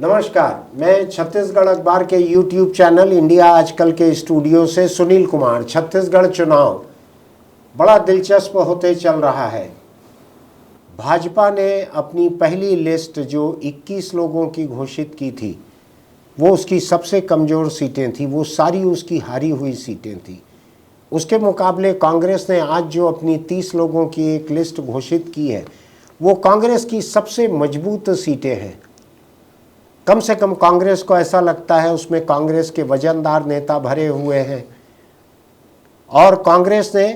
नमस्कार, मैं छत्तीसगढ़ अखबार के YouTube चैनल इंडिया आजकल के स्टूडियो से सुनील कुमार। छत्तीसगढ़ चुनाव बड़ा दिलचस्प होते चल रहा है। भाजपा ने अपनी पहली लिस्ट जो 21 लोगों की घोषित की थी, वो उसकी सबसे कमज़ोर सीटें थी, वो सारी उसकी हारी हुई सीटें थी। उसके मुकाबले कांग्रेस ने आज जो अपनी 30 लोगों की एक लिस्ट घोषित की है, वो कांग्रेस की सबसे मजबूत सीटें हैं। कम से कम कांग्रेस को ऐसा लगता है उसमें कांग्रेस के वजनदार नेता भरे हुए हैं और कांग्रेस ने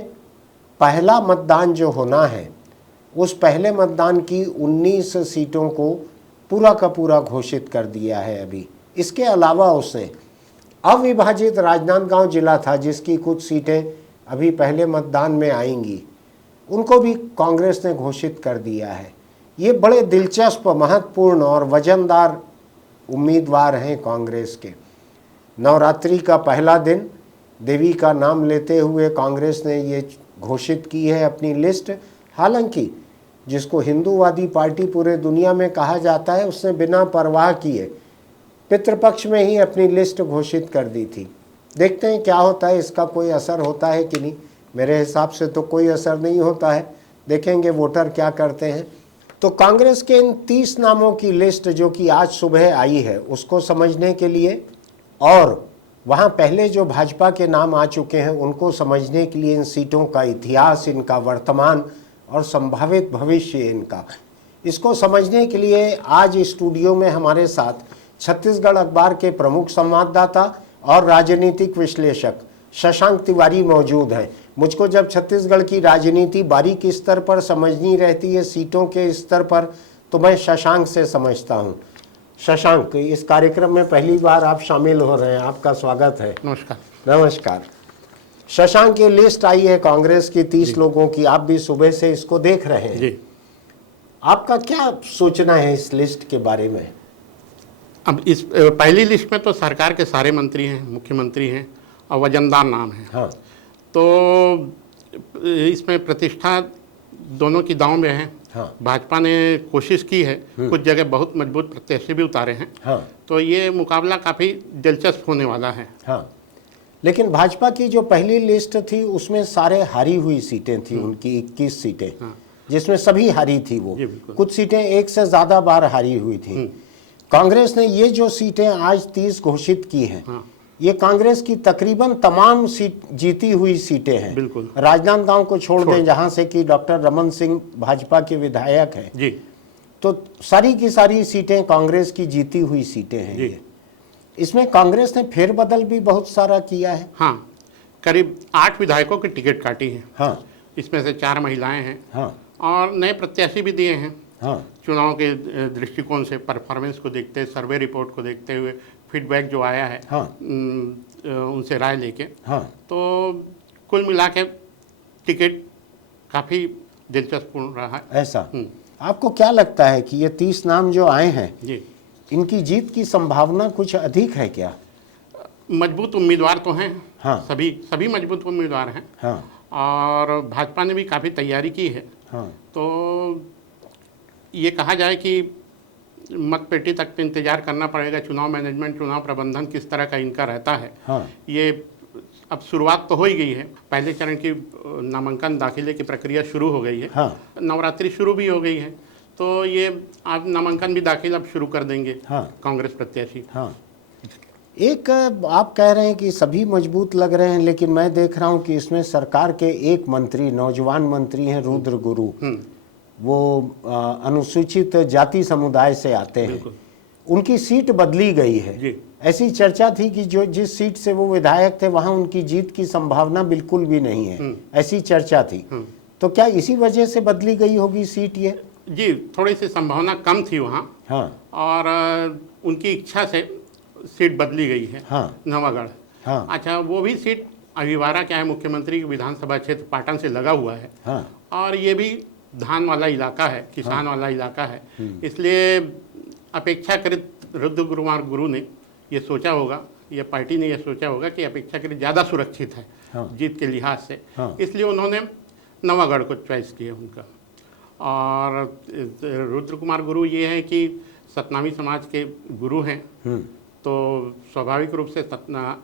पहला मतदान जो होना है, उस पहले मतदान की 19 सीटों को पूरा का पूरा घोषित कर दिया है अभी। इसके अलावा उसने अविभाजित राजनांदगांव जिला था जिसकी कुछ सीटें अभी पहले मतदान में आएंगी, उनको भी कांग्रेस ने घोषित कर दिया है। ये बड़े दिलचस्प, महत्वपूर्ण और वजनदार उम्मीदवार हैं कांग्रेस के। नवरात्रि का पहला दिन देवी का नाम लेते हुए कांग्रेस ने ये घोषित की है अपनी लिस्ट। हालांकि जिसको हिंदूवादी पार्टी पूरे दुनिया में कहा जाता है, उसने बिना परवाह किए पितृपक्ष में ही अपनी लिस्ट घोषित कर दी थी। देखते हैं क्या होता है, इसका कोई असर होता है कि नहीं। मेरे हिसाब से तो कोई असर नहीं होता है, देखेंगे वोटर क्या करते हैं। तो कांग्रेस के इन 30 नामों की लिस्ट जो कि आज सुबह आई है, उसको समझने के लिए और वहाँ पहले जो भाजपा के नाम आ चुके हैं उनको समझने के लिए, इन सीटों का इतिहास, इनका वर्तमान और संभावित भविष्य इनका, इसको समझने के लिए आज स्टूडियो में हमारे साथ छत्तीसगढ़ अखबार के प्रमुख संवाददाता और राजनीतिक विश्लेषक शशांक तिवारी मौजूद हैं। मुझको जब छत्तीसगढ़ की राजनीति बारीक स्तर पर समझनी रहती है, सीटों के स्तर पर, तो मैं शशांक से समझता हूं। शशांक, इस कार्यक्रम में पहली बार आप शामिल हो रहे हैं, आपका स्वागत है। नमस्कार। नमस्कार शशांक, ये लिस्ट आई है कांग्रेस की 30 लोगों की, आप भी सुबह से इसको देख रहे हैं जी। आपका क्या सोचना है इस लिस्ट के बारे में? अब इस पहली लिस्ट में तो सरकार के सारे मंत्री हैं, मुख्यमंत्री हैं और वजनदार नाम है। हाँ, तो इसमें प्रतिष्ठा दोनों की दांव में है। हाँ, भाजपा ने कोशिश की है, कुछ जगह बहुत मजबूत प्रत्याशी भी उतारे हैं। हाँ, तो ये मुकाबला काफ़ी दिलचस्प होने वाला है। हाँ। लेकिन भाजपा की जो पहली लिस्ट थी उसमें सारे हारी हुई सीटें थी, उनकी 21 सीटें, हाँ। जिसमें सभी हारी थी वो। जी, बिल्कुल। कुछ सीटें एक से ज़्यादा बार हारी हुई थी। कांग्रेस ने ये जो सीटें आज 30 घोषित की हैं, हाँ। ये कांग्रेस की तकरीबन तमाम सीट जीती हुई सीटें हैं। बिल्कुल। राजनांदगांव को छोड़ दें जहां से कि डॉक्टर रमन सिंह भाजपा के विधायक हैं, जी। तो सारी की सारी सीटें कांग्रेस की जीती हुई सीटें हैं। जी। ये इसमें कांग्रेस ने फेरबदल भी बहुत सारा किया है। हाँ, करीब 8 विधायकों की टिकट काटी है। हाँ, इसमें से 4 महिलाएं हैं। हाँ, और नए प्रत्याशी भी दिए हैं। हाँ, चुनाव के दृष्टिकोण से, परफॉर्मेंस को देखते, सर्वे रिपोर्ट को देखते हुए, फीडबैक जो आया है, हाँ, उनसे राय लेके, हाँ, तो कुल मिला के टिकट काफ़ी दिलचस्पपूर्ण रहा है। ऐसा आपको क्या लगता है कि ये 30 नाम जो आए हैं, जी, इनकी जीत की संभावना कुछ अधिक है क्या? मजबूत उम्मीदवार तो हैं। हाँ, सभी मजबूत उम्मीदवार हैं। हाँ, और भाजपा ने भी काफ़ी तैयारी की है। हाँ, तो ये कहा जाए कि मतपेटी तक इंतजार करना पड़ेगा। चुनाव मैनेजमेंट, चुनाव प्रबंधन किस तरह का इनका रहता है, हाँ, ये अब शुरुआत तो हो ही गई है। पहले चरण की नामांकन दाखिले की प्रक्रिया शुरू हो गई है। हाँ, नवरात्रि शुरू भी हो गई है, तो ये आप नामांकन भी दाखिल अब शुरू कर देंगे। हाँ, कांग्रेस प्रत्याशी। हाँ। एक आप कह रहे हैं कि सभी मजबूत लग रहे हैं, लेकिन मैं देख रहा हूं कि इसमें सरकार के एक मंत्री, नौजवान मंत्री हैं रुद्र गुरु, वो अनुसूचित जाति समुदाय से आते हैं। उनकी सीट बदली गई है। जी। ऐसी चर्चा थी कि जो जिस सीट से वो विधायक थे वहां उनकी जीत की संभावना बिल्कुल भी नहीं है, ऐसी चर्चा थी। तो क्या इसी वजह से बदली गई होगी सीट ये? जी, थोड़ी सी संभावना कम थी वहाँ। हाँ, और उनकी इच्छा से सीट बदली गई है। हाँ, नवागढ़। हाँ, अच्छा, वो भी सीट अभिवारा क्या है, मुख्यमंत्री की विधानसभा क्षेत्र पाटन से लगा हुआ है। हाँ, और ये भी धान वाला इलाका है, किसान वाला इलाका है। इसलिए अपेक्षाकृत रुद्र कुमार गुरु ने ये सोचा होगा, ये पार्टी ने ये सोचा होगा कि अपेक्षाकृत ज़्यादा सुरक्षित है जीत के लिहाज से। इसलिए उन्होंने नवागढ़ को चॉइस किया उनका। और रुद्र कुमार गुरु ये है कि सतनामी समाज के गुरु हैं, तो स्वाभाविक रूप से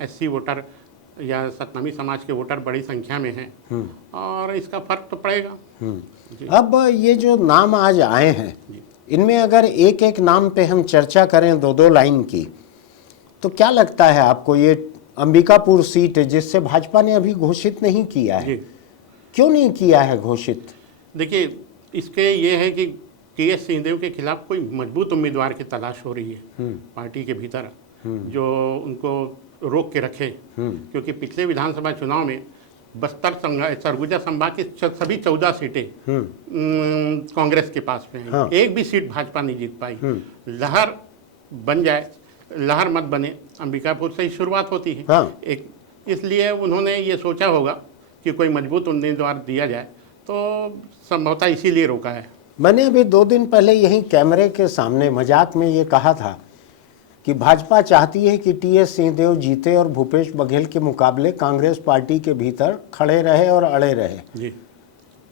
SC वोटर या सतनामी समाज के वोटर बड़ी संख्या में हैं और इसका फर्क तो पड़ेगा। अब ये जो नाम आज आए हैं, इनमें अगर एक एक नाम पे हम चर्चा करें 2-2 लाइन की, तो क्या लगता है आपको ये अंबिकापुर सीट जिससे भाजपा ने अभी घोषित नहीं किया है, क्यों नहीं किया है घोषित? देखिए, इसके ये है कि TS सिंहदेव के खिलाफ कोई मजबूत उम्मीदवार की तलाश हो रही है पार्टी के भीतर, जो उनको रोक के रखे, क्योंकि पिछले विधानसभा चुनाव में बस्तर सरगुजा संभाग की सभी 14 सीटें कांग्रेस के पास में हैं। हाँ। एक भी सीट भाजपा नहीं जीत पाई। लहर बन जाए, लहर मत बने, अंबिकापुर से ही शुरुआत होती है। हाँ। इसलिए उन्होंने ये सोचा होगा कि कोई मजबूत उम्मीदवार दिया जाए, तो संभवतः इसीलिए रोका है। मैंने अभी 2 दिन पहले यहीं कैमरे के सामने मजाक में ये कहा था कि भाजपा चाहती है कि TS सिंहदेव जीते और भूपेश बघेल के मुकाबले कांग्रेस पार्टी के भीतर खड़े रहे और अड़े रहे जी।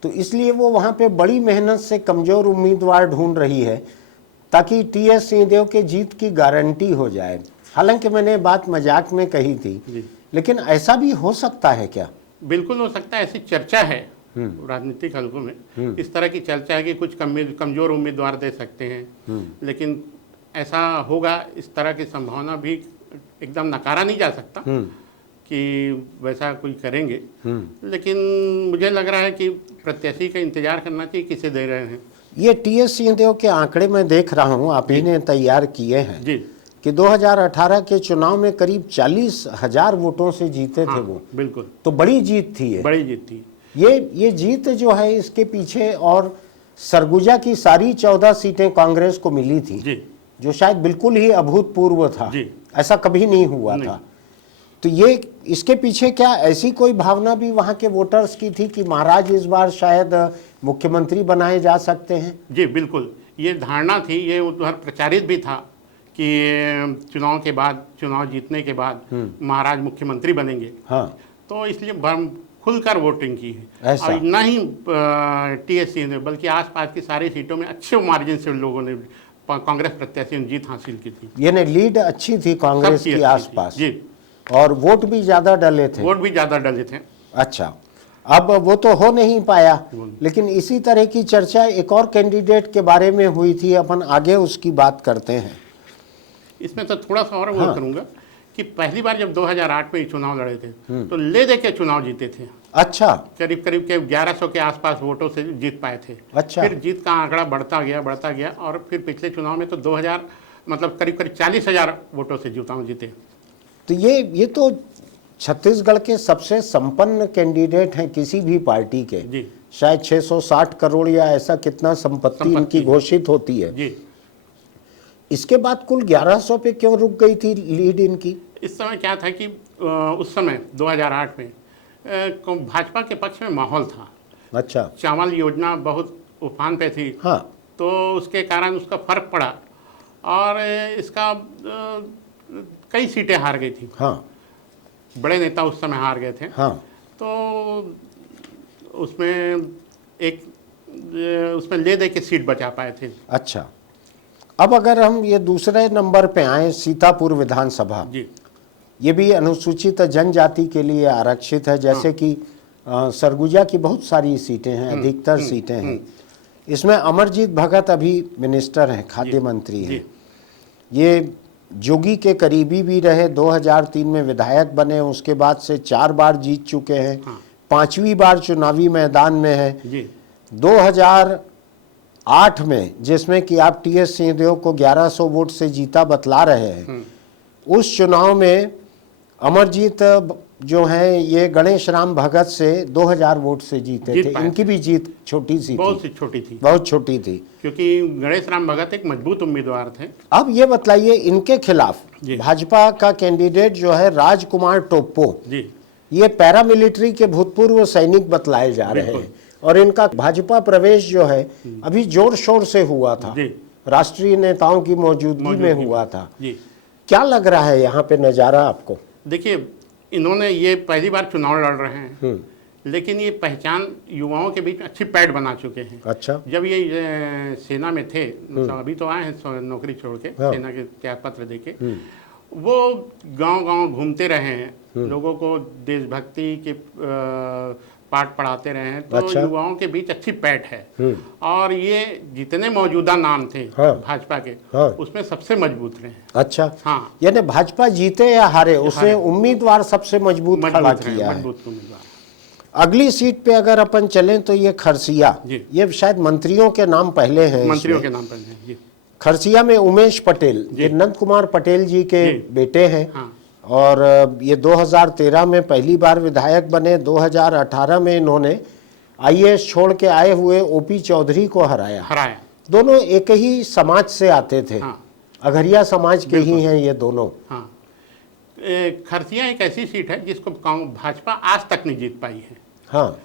तो इसलिए वो वहाँ पे बड़ी मेहनत से कमज़ोर उम्मीदवार ढूंढ रही है ताकि TS सिंहदेव के जीत की गारंटी हो जाए। हालांकि मैंने बात मजाक में कही थी, लेकिन ऐसा भी हो सकता है क्या? बिल्कुल हो सकता है, ऐसी चर्चा है राजनीतिक हलकों में। इस तरह की चर्चा है कि कुछ कमजोर उम्मीदवार दे सकते हैं, लेकिन ऐसा होगा इस तरह की संभावना भी एकदम नकारा नहीं जा सकता कि वैसा कोई करेंगे। लेकिन मुझे लग रहा है कि प्रत्याशी का इंतजार करना चाहिए किसे दे रहे हैं। ये TS सिंहदेव के आंकड़े मैं देख रहा हूँ, आप ही ने तैयार किए हैं जी, कि 2018 के चुनाव में करीब 40,000 वोटों से जीते थे वो। बिल्कुल, तो बड़ी जीत थी ये। बड़ी जीत थी ये जीत जो है, इसके पीछे और सरगुजा की सारी 14 सीटें कांग्रेस को मिली थी जी, जो शायद बिल्कुल ही अभूतपूर्व था। जी। ऐसा कभी नहीं हुआ था। तो ये इसके पीछे क्या ऐसी कोई भावना भी वहाँ के वोटर्स की थी कि महाराज इस बार शायद मुख्यमंत्री बनाए जा सकते हैं? जी बिल्कुल, ये धारणा थी, ये उधर प्रचारित भी था कि चुनाव के बाद, चुनाव जीतने के बाद महाराज मुख्यमंत्री बनेंगे। हाँ। तो इसलिए खुलकर वोटिंग की है। ऐसा? और न ही TS सिंहदेव बल्कि आसपास की सारी सीटों में अच्छे मार्जिन से उन लोगों ने कांग्रेस प्रत्याशी ने जीत हासिल की थी। यानी लीड अच्छी थी कांग्रेस की आसपास जी, और वोट भी ज्यादा डले थे। वोट भी ज्यादा डले थे। अच्छा, अब वो तो हो नहीं पाया, लेकिन इसी तरह की चर्चा एक और कैंडिडेट के बारे में हुई थी, अपन आगे उसकी बात करते हैं। इसमें तो थोड़ा सा और वो करूंगा कि पहली बार जब 2008 में चुनाव लड़े थे तो ले दे के चुनाव जीते थे। अच्छा। करीब करीब के 1100 के आसपास वोटों से जीत पाए थे। अच्छा। फिर जीत का आंकड़ा बढ़ता गया और फिर पिछले चुनाव में तो 2000 मतलब करीब करीब 40,000 वोटों से चुनाव जीते। तो ये तो छत्तीसगढ़ के सबसे संपन्न कैंडिडेट हैं किसी भी पार्टी के। जी। शायद 660 करोड़ या ऐसा कितना संपत्ति इनकी घोषित होती है। जी। इसके बाद कुल 1100 पे क्यों रुक गई थी लीड इनकी? इस समय क्या था कि उस समय 2008 में भाजपा के पक्ष में माहौल था। अच्छा। चावल योजना बहुत उफान पे थी। हाँ। तो उसके कारण उसका फर्क पड़ा और इसका कई सीटें हार गई थी। हाँ। बड़े नेता उस समय हार गए थे। हाँ। तो उसमें ले दे के सीट बचा पाए थे। अच्छा, अब अगर हम ये दूसरे नंबर पे आए, सीतापुर विधानसभा जी, ये भी अनुसूचित जनजाति के लिए आरक्षित है, जैसे कि सरगुजा की बहुत सारी सीटें हैं, अधिकतर सीटें हैं। इसमें अमरजीत भगत अभी मिनिस्टर हैं, खाद्य मंत्री हैं। ये जोगी के करीबी भी रहे, 2003 में विधायक बने, उसके बाद से 4 बार जीत चुके हैं। 5वीं बार चुनावी मैदान में है। 2008 में जिसमें कि आप TS सिंहदेव को 1100 वोट से जीता बतला रहे हैं, उस चुनाव में अमरजीत जो है ये गणेश राम भगत से 2000 वोट से जीते थे। इनकी भी जीत छोटी सी बहुत थी, छोटी थी, बहुत छोटी थी, क्योंकि गणेश राम भगत एक मजबूत उम्मीदवार थे। अब ये बतलाइए, इनके खिलाफ भाजपा का कैंडिडेट जो है राजकुमार टोप्पो जी, ये पैरामिलिट्री के भूतपूर्व सैनिक बतलाए जा रहे हैं और इनका भाजपा प्रवेश जो है अभी जोर शोर से हुआ था, राष्ट्रीय नेताओं की मौजूदगी में हुआ था। क्या लग रहा है यहाँ पे नज़ारा आपको? देखिए, इन्होंने ये पहली बार चुनाव लड़ रहे हैं, लेकिन ये पहचान युवाओं के बीच अच्छी पैठ बना चुके हैं। अच्छा। जब ये सेना में थे, मतलब अभी तो आए हैं नौकरी छोड़ के, हाँ। सेना के त्याग पत्र देके, वो गांव-गांव घूमते रहे हैं, लोगों को देशभक्ति के पाठ पढ़ाते रहे हैं, तो अच्छा। युवाओं के बीच अच्छी पैठ है। और ये जितने मौजूदा नाम थे हाँ। भाजपा के, हाँ। उसमें सबसे मजबूत रहे हैं। अच्छा। हाँ, यानी भाजपा जीते या हारे, उसने उम्मीदवार सबसे मजबूत खड़ा मजबूत रहे, किया है। मजबूत उम्मीदवार। अगली सीट पे अगर अपन चलें तो ये खरसिया, जी। ये शायद मंत्रियों के नाम पहले हैं मंत्रियों इसमें। के नाम पर हैं जी। खरसिया में उमेश पटेल, ये नंद कुमार पटेल जी के जी। बेटे हैं। हाँ। और ये 2013 में पहली बार विधायक बने। 2018 में इन्होंने आईएएस छोड़ के आए हुए ओपी चौधरी को हराया। दोनों एक ही समाज से आते थे। हाँ। अघरिया समाज के ही हैं ये दोनों। हाँ, खरसिया एक ऐसी सीट है जिसको भाजपा आज तक नहीं जीत पाई है। हाँ।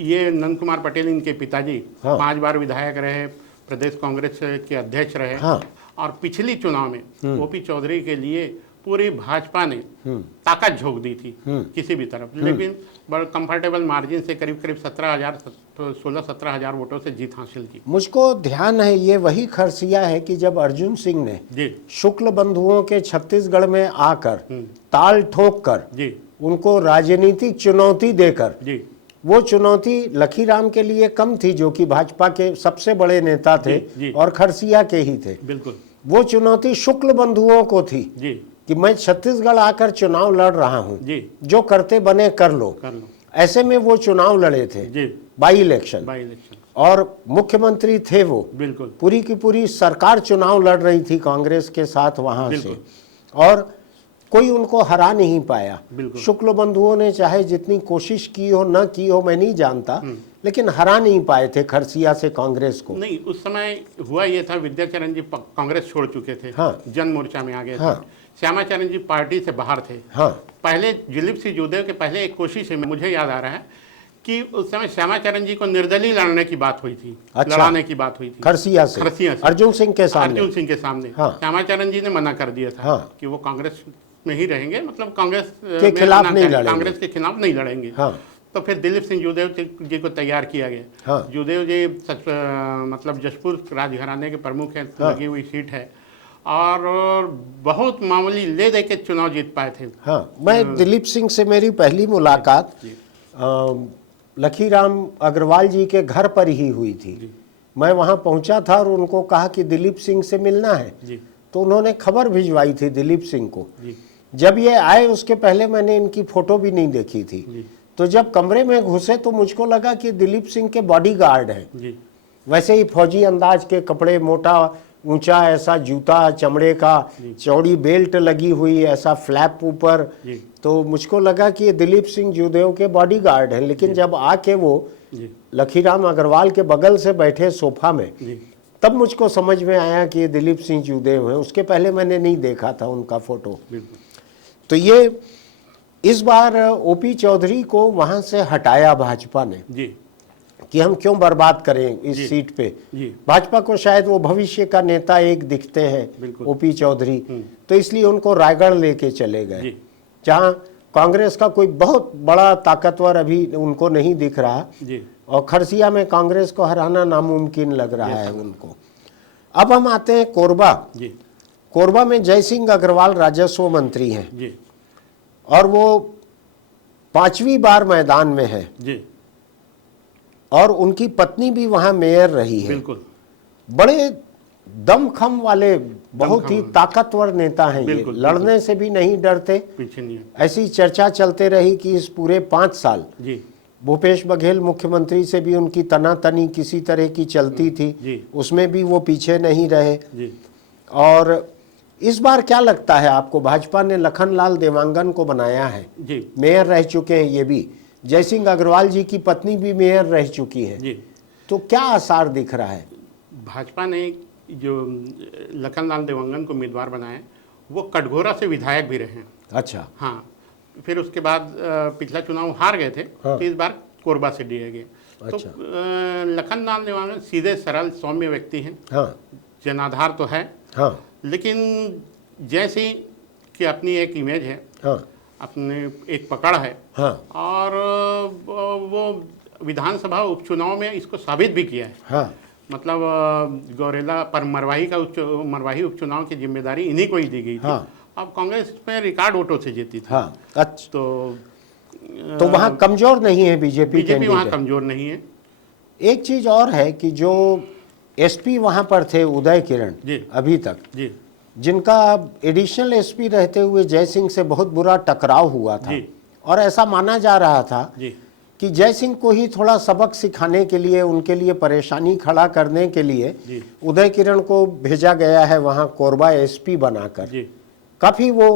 ये नंद कुमार पटेल इनके पिताजी हाँ। 5 बार विधायक रहे, प्रदेश कांग्रेस के अध्यक्ष रहे। हाँ। और पिछली चुनाव में ओपी चौधरी के लिए पूरी भाजपा ने ताकत झोंक दी थी किसी भी तरफ, लेकिन बड़े कंफर्टेबल मार्जिन से करीब 16-17 हज़ार वोटों से जीत हासिल की। मुझको ध्यान है ये वही खरसिया है कि जब अर्जुन सिंह ने जी शुक्ल बंधुओं के छत्तीसगढ़ में आकर ताल ठोक कर जी उनको राजनीतिक चुनौती देकर, जी वो चुनौती लखीराम के लिए कम थी जो कि भाजपा के सबसे बड़े नेता थे जी। और खरसिया के ही थे। बिल्कुल। वो चुनौती शुक्ल बंधुओं को थी जी कि मैं छत्तीसगढ़ आकर चुनाव लड़ रहा हूं, जी जो करते बने कर लो। ऐसे में वो चुनाव लड़े थे जी, बाई इलेक्शन, और मुख्यमंत्री थे वो। बिल्कुल। पूरी की पूरी सरकार चुनाव लड़ रही थी कांग्रेस के साथ वहां से, और कोई उनको हरा नहीं पाया। शुक्ल बंधुओं ने चाहे जितनी कोशिश की हो न की हो मैं नहीं जानता, लेकिन हरा नहीं पाए थे खरसिया से कांग्रेस को। नहीं, उस समय हुआ ये था, विद्याचरण जी कांग्रेस छोड़ चुके थे। हाँ। जन मोर्चा में आ गए हाँ। थे। श्यामाचरण जी पार्टी से बाहर थे। हाँ। पहले दिलीप सिंह जूदेव के पहले एक कोशिश है, मुझे याद आ रहा है कि उस समय श्यामाचरण जी को निर्दलीय लड़ने की बात हुई थी। अच्छा। लड़ाने की बात हुई थी खरसिया से अर्जुन सिंह के सामने। अर्जुन सिंह के सामने। हाँ। श्यामाचरण जी ने मना कर दिया था। हाँ। कि वो कांग्रेस में ही रहेंगे, मतलब कांग्रेस के खिलाफ नहीं लड़ेंगे, कांग्रेस के खिलाफ नहीं लड़ेंगे। हाँ। तो फिर दिलीप सिंह जूदेव जी को तैयार किया गया। हाँ। जूदेव जी मतलब जशपुर राजघराने के प्रमुख हैं। हाँ। लगी हुई सीट है और बहुत मामूली ले दे के चुनाव जीत पाए थे। हाँ, मैं दिलीप सिंह से मेरी पहली मुलाकात लखीराम अग्रवाल जी के घर पर ही हुई थी। मैं वहाँ पहुँचा था और उनको कहा कि दिलीप सिंह से मिलना है, तो उन्होंने खबर भिजवाई थी दिलीप सिंह को। जब ये आए उसके पहले मैंने इनकी फोटो भी नहीं देखी थी, तो जब कमरे में घुसे तो मुझको लगा कि दिलीप सिंह के बॉडीगार्ड हैं। वैसे ही फौजी अंदाज के कपड़े, मोटा ऊंचा ऐसा जूता चमड़े का, चौड़ी बेल्ट लगी हुई, ऐसा फ्लैप ऊपर, तो मुझको लगा कि ये दिलीप सिंह जूदेव के बॉडीगार्ड हैं। लेकिन जब आके वो लखीराम अग्रवाल के बगल से बैठे सोफा में, तब मुझको समझ में आया कि ये दिलीप सिंह जूदेव हैं। उसके पहले मैंने नहीं देखा था उनका फोटो। तो ये इस बार ओपी चौधरी को वहां से हटाया भाजपा ने कि हम क्यों बर्बाद करें इस सीट पे। भाजपा को शायद वो भविष्य का नेता एक दिखते हैं ओपी चौधरी, तो इसलिए उनको रायगढ़ लेके चले गए, जहां कांग्रेस का कोई बहुत बड़ा ताकतवर अभी उनको नहीं दिख रहा, और खरसिया में कांग्रेस को हराना नामुमकिन लग रहा है उनको। अब हम आते हैं कोरबा। कोरबा में जयसिंह अग्रवाल राजस्व मंत्री हैं और वो 5वीं बार मैदान में है, और उनकी पत्नी भी वहां मेयर रही है। बड़े दमखम वाले, बहुत ही ताकतवर नेता हैं ये, लड़ने से भी नहीं डरते। ऐसी चर्चा चलते रही कि इस पूरे 5 साल भूपेश बघेल मुख्यमंत्री से भी उनकी तनातनी किसी तरह की चलती थी, उसमें भी वो पीछे नहीं रहे। और इस बार क्या लगता है आपको, भाजपा ने लखनलाल देवांगन को बनाया है, मेयर रह चुके हैं ये भी, जयसिंह अग्रवाल जी की पत्नी भी मेयर रह चुकी है, तो क्या आसार दिख रहा है? भाजपा ने जो लखनलाल देवांगन को उम्मीदवार बनाया, वो कटघोरा से विधायक भी रहे। अच्छा। हाँ, फिर उसके बाद पिछला चुनाव हार गए थे। हाँ। तो इस बार कोरबा से दिए गए। अच्छा। तो लखनलाल देवांगन सीधे सरल सौम्य व्यक्ति हैं। हाँ। जनाधार तो है। हाँ। लेकिन जैसे कि अपनी एक इमेज है। हाँ। अपने एक पकड़ है। हाँ और वो विधानसभा उपचुनाव में इसको साबित भी किया है। हाँ मतलब गौरेला पर मरवाही उपचुनाव की जिम्मेदारी इन्हीं को ही दी गई थी। हाँ। अब कांग्रेस में रिकॉर्ड वोटों से जीती थी। हाँ अच्छा, तो वहाँ कमजोर नहीं है बीजेपी बीजेपी वहाँ कैंडिडेट। कमजोर नहीं है। एक चीज और है कि जो एसपी वहाँ पर थे उदय किरण जी अभी तक, जी जिनका एडिशनल एसपी रहते हुए जय सिंह से बहुत बुरा टकराव हुआ था, जी। और ऐसा माना जा रहा था जी कि जय सिंह को ही थोड़ा सबक सिखाने के लिए, उनके लिए परेशानी खड़ा करने के लिए जी उदय किरण को भेजा गया है वहाँ कोरबा एसपी बनाकर। जी काफ़ी वो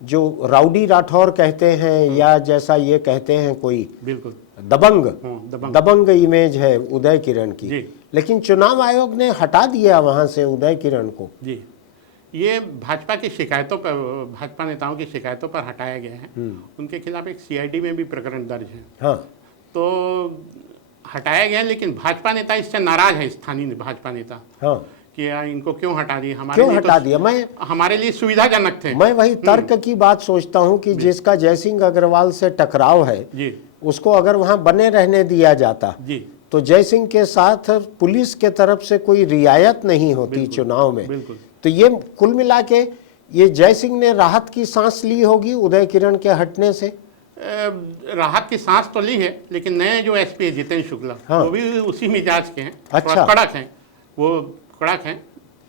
जो राउडी राठौर कहते हैं या जैसा ये कहते हैं कोई बिल्कुल दबंग दबंग। दबंग इमेज है उदय किरण की। जी लेकिन चुनाव आयोग ने हटा दिया वहाँ से उदय किरण को। जी। ये भाजपा की शिकायतों पर, भाजपा नेताओं की शिकायतों पर हटाया गया है। उनके खिलाफ एक सीआईडी में भी प्रकरण दर्ज है। हाँ तो हटाया गया है, लेकिन भाजपा नेता इससे नाराज है, स्थानीय भाजपा नेता, हाँ। कि यार इनको क्यों हटा दिए, क्यों हटा दिया? हमारे लिए सुविधाजनक थे। मैं वही तर्क की बात सोचता हूँ कि जिसका जयसिंह अग्रवाल से टकराव है जी उसको अगर वहाँ बने रहने दिया जाता जी तो जयसिंह के साथ पुलिस के तरफ से कोई रियायत नहीं होती चुनाव में। बिल्कुल। तो ये कुल मिला के ये जयसिंह ने राहत की सांस ली होगी उदय किरण के हटने से। राहत की सांस तो ली है, लेकिन नए जो एसपी है जितेंद्र शुक्ला, हाँ। वो भी उसी मिजाज के हैं। अच्छा। थोड़ा कड़क हैं, वो कड़क हैं।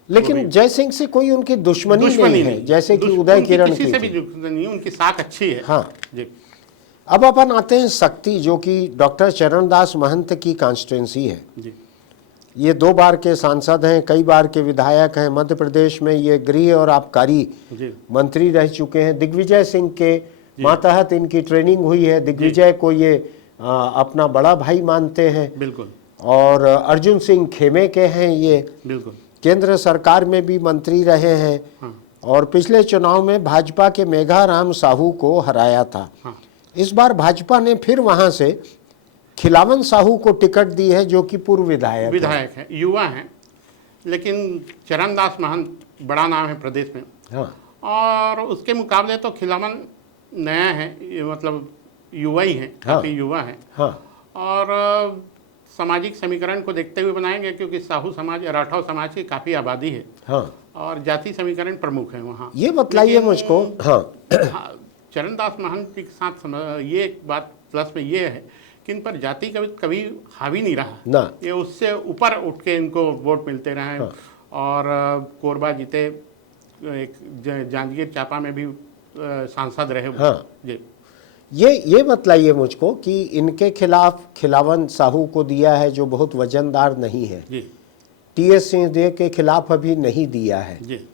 लेकिन जयसिंह से कोई उनकी दुश्मनी नहीं है जैसे कि उदय किरण किसी की से भी थी। दुश्मनी नहीं, उनकी साख अच्छी है। हाँ। जी अब अपन आते हैं शक्ति, जो कि डॉक्टर चरणदास महंत की कॉन्स्टिट्यूंसी है। जी ये 2 बार के सांसद हैं, कई बार के विधायक हैं। मध्य प्रदेश में ये गृह और आबकारी जी मंत्री रह चुके हैं। दिग्विजय सिंह के मातहत इनकी ट्रेनिंग हुई है। दिग्विजय को ये अपना बड़ा भाई मानते हैं। बिल्कुल और अर्जुन सिंह खेमे के हैं ये। बिल्कुल। केंद्र सरकार में भी मंत्री रहे हैं। हाँ और पिछले चुनाव में भाजपा के मेघाराम साहू को हराया था। हाँ। इस बार भाजपा ने फिर वहां से खिलावन साहू को टिकट दी है, जो कि पूर्व विधायक है, युवा हैं, लेकिन चरणदास महंत बड़ा नाम है प्रदेश में। हाँ। और उसके मुकाबले तो खिलावन नया है, ये मतलब युवा ही है, काफ़ी युवा है। हाँ। और सामाजिक समीकरण को देखते हुए बनाए गए, क्योंकि साहू समाज, राठौर समाज की काफ़ी आबादी है। हाँ। और जाति समीकरण प्रमुख है वहाँ। ये बताइए मुझको। हाँ। चरणदास महंत के साथ ये एक बात प्लस में ये है कि इन पर जाति कभी हावी नहीं रहा ना। ये उससे ऊपर उठ के इनको वोट मिलते रहे। हाँ। और कोरबा जीते, एक जांजगीर चांपा में भी सांसद रहे। हाँ। जी ये बतलाइए मुझको कि इनके खिलाफ खिलावन साहू को दिया है, जो बहुत वजनदार नहीं है। जी टीएस सिंहदेव के खिलाफ अभी नहीं दिया है। जी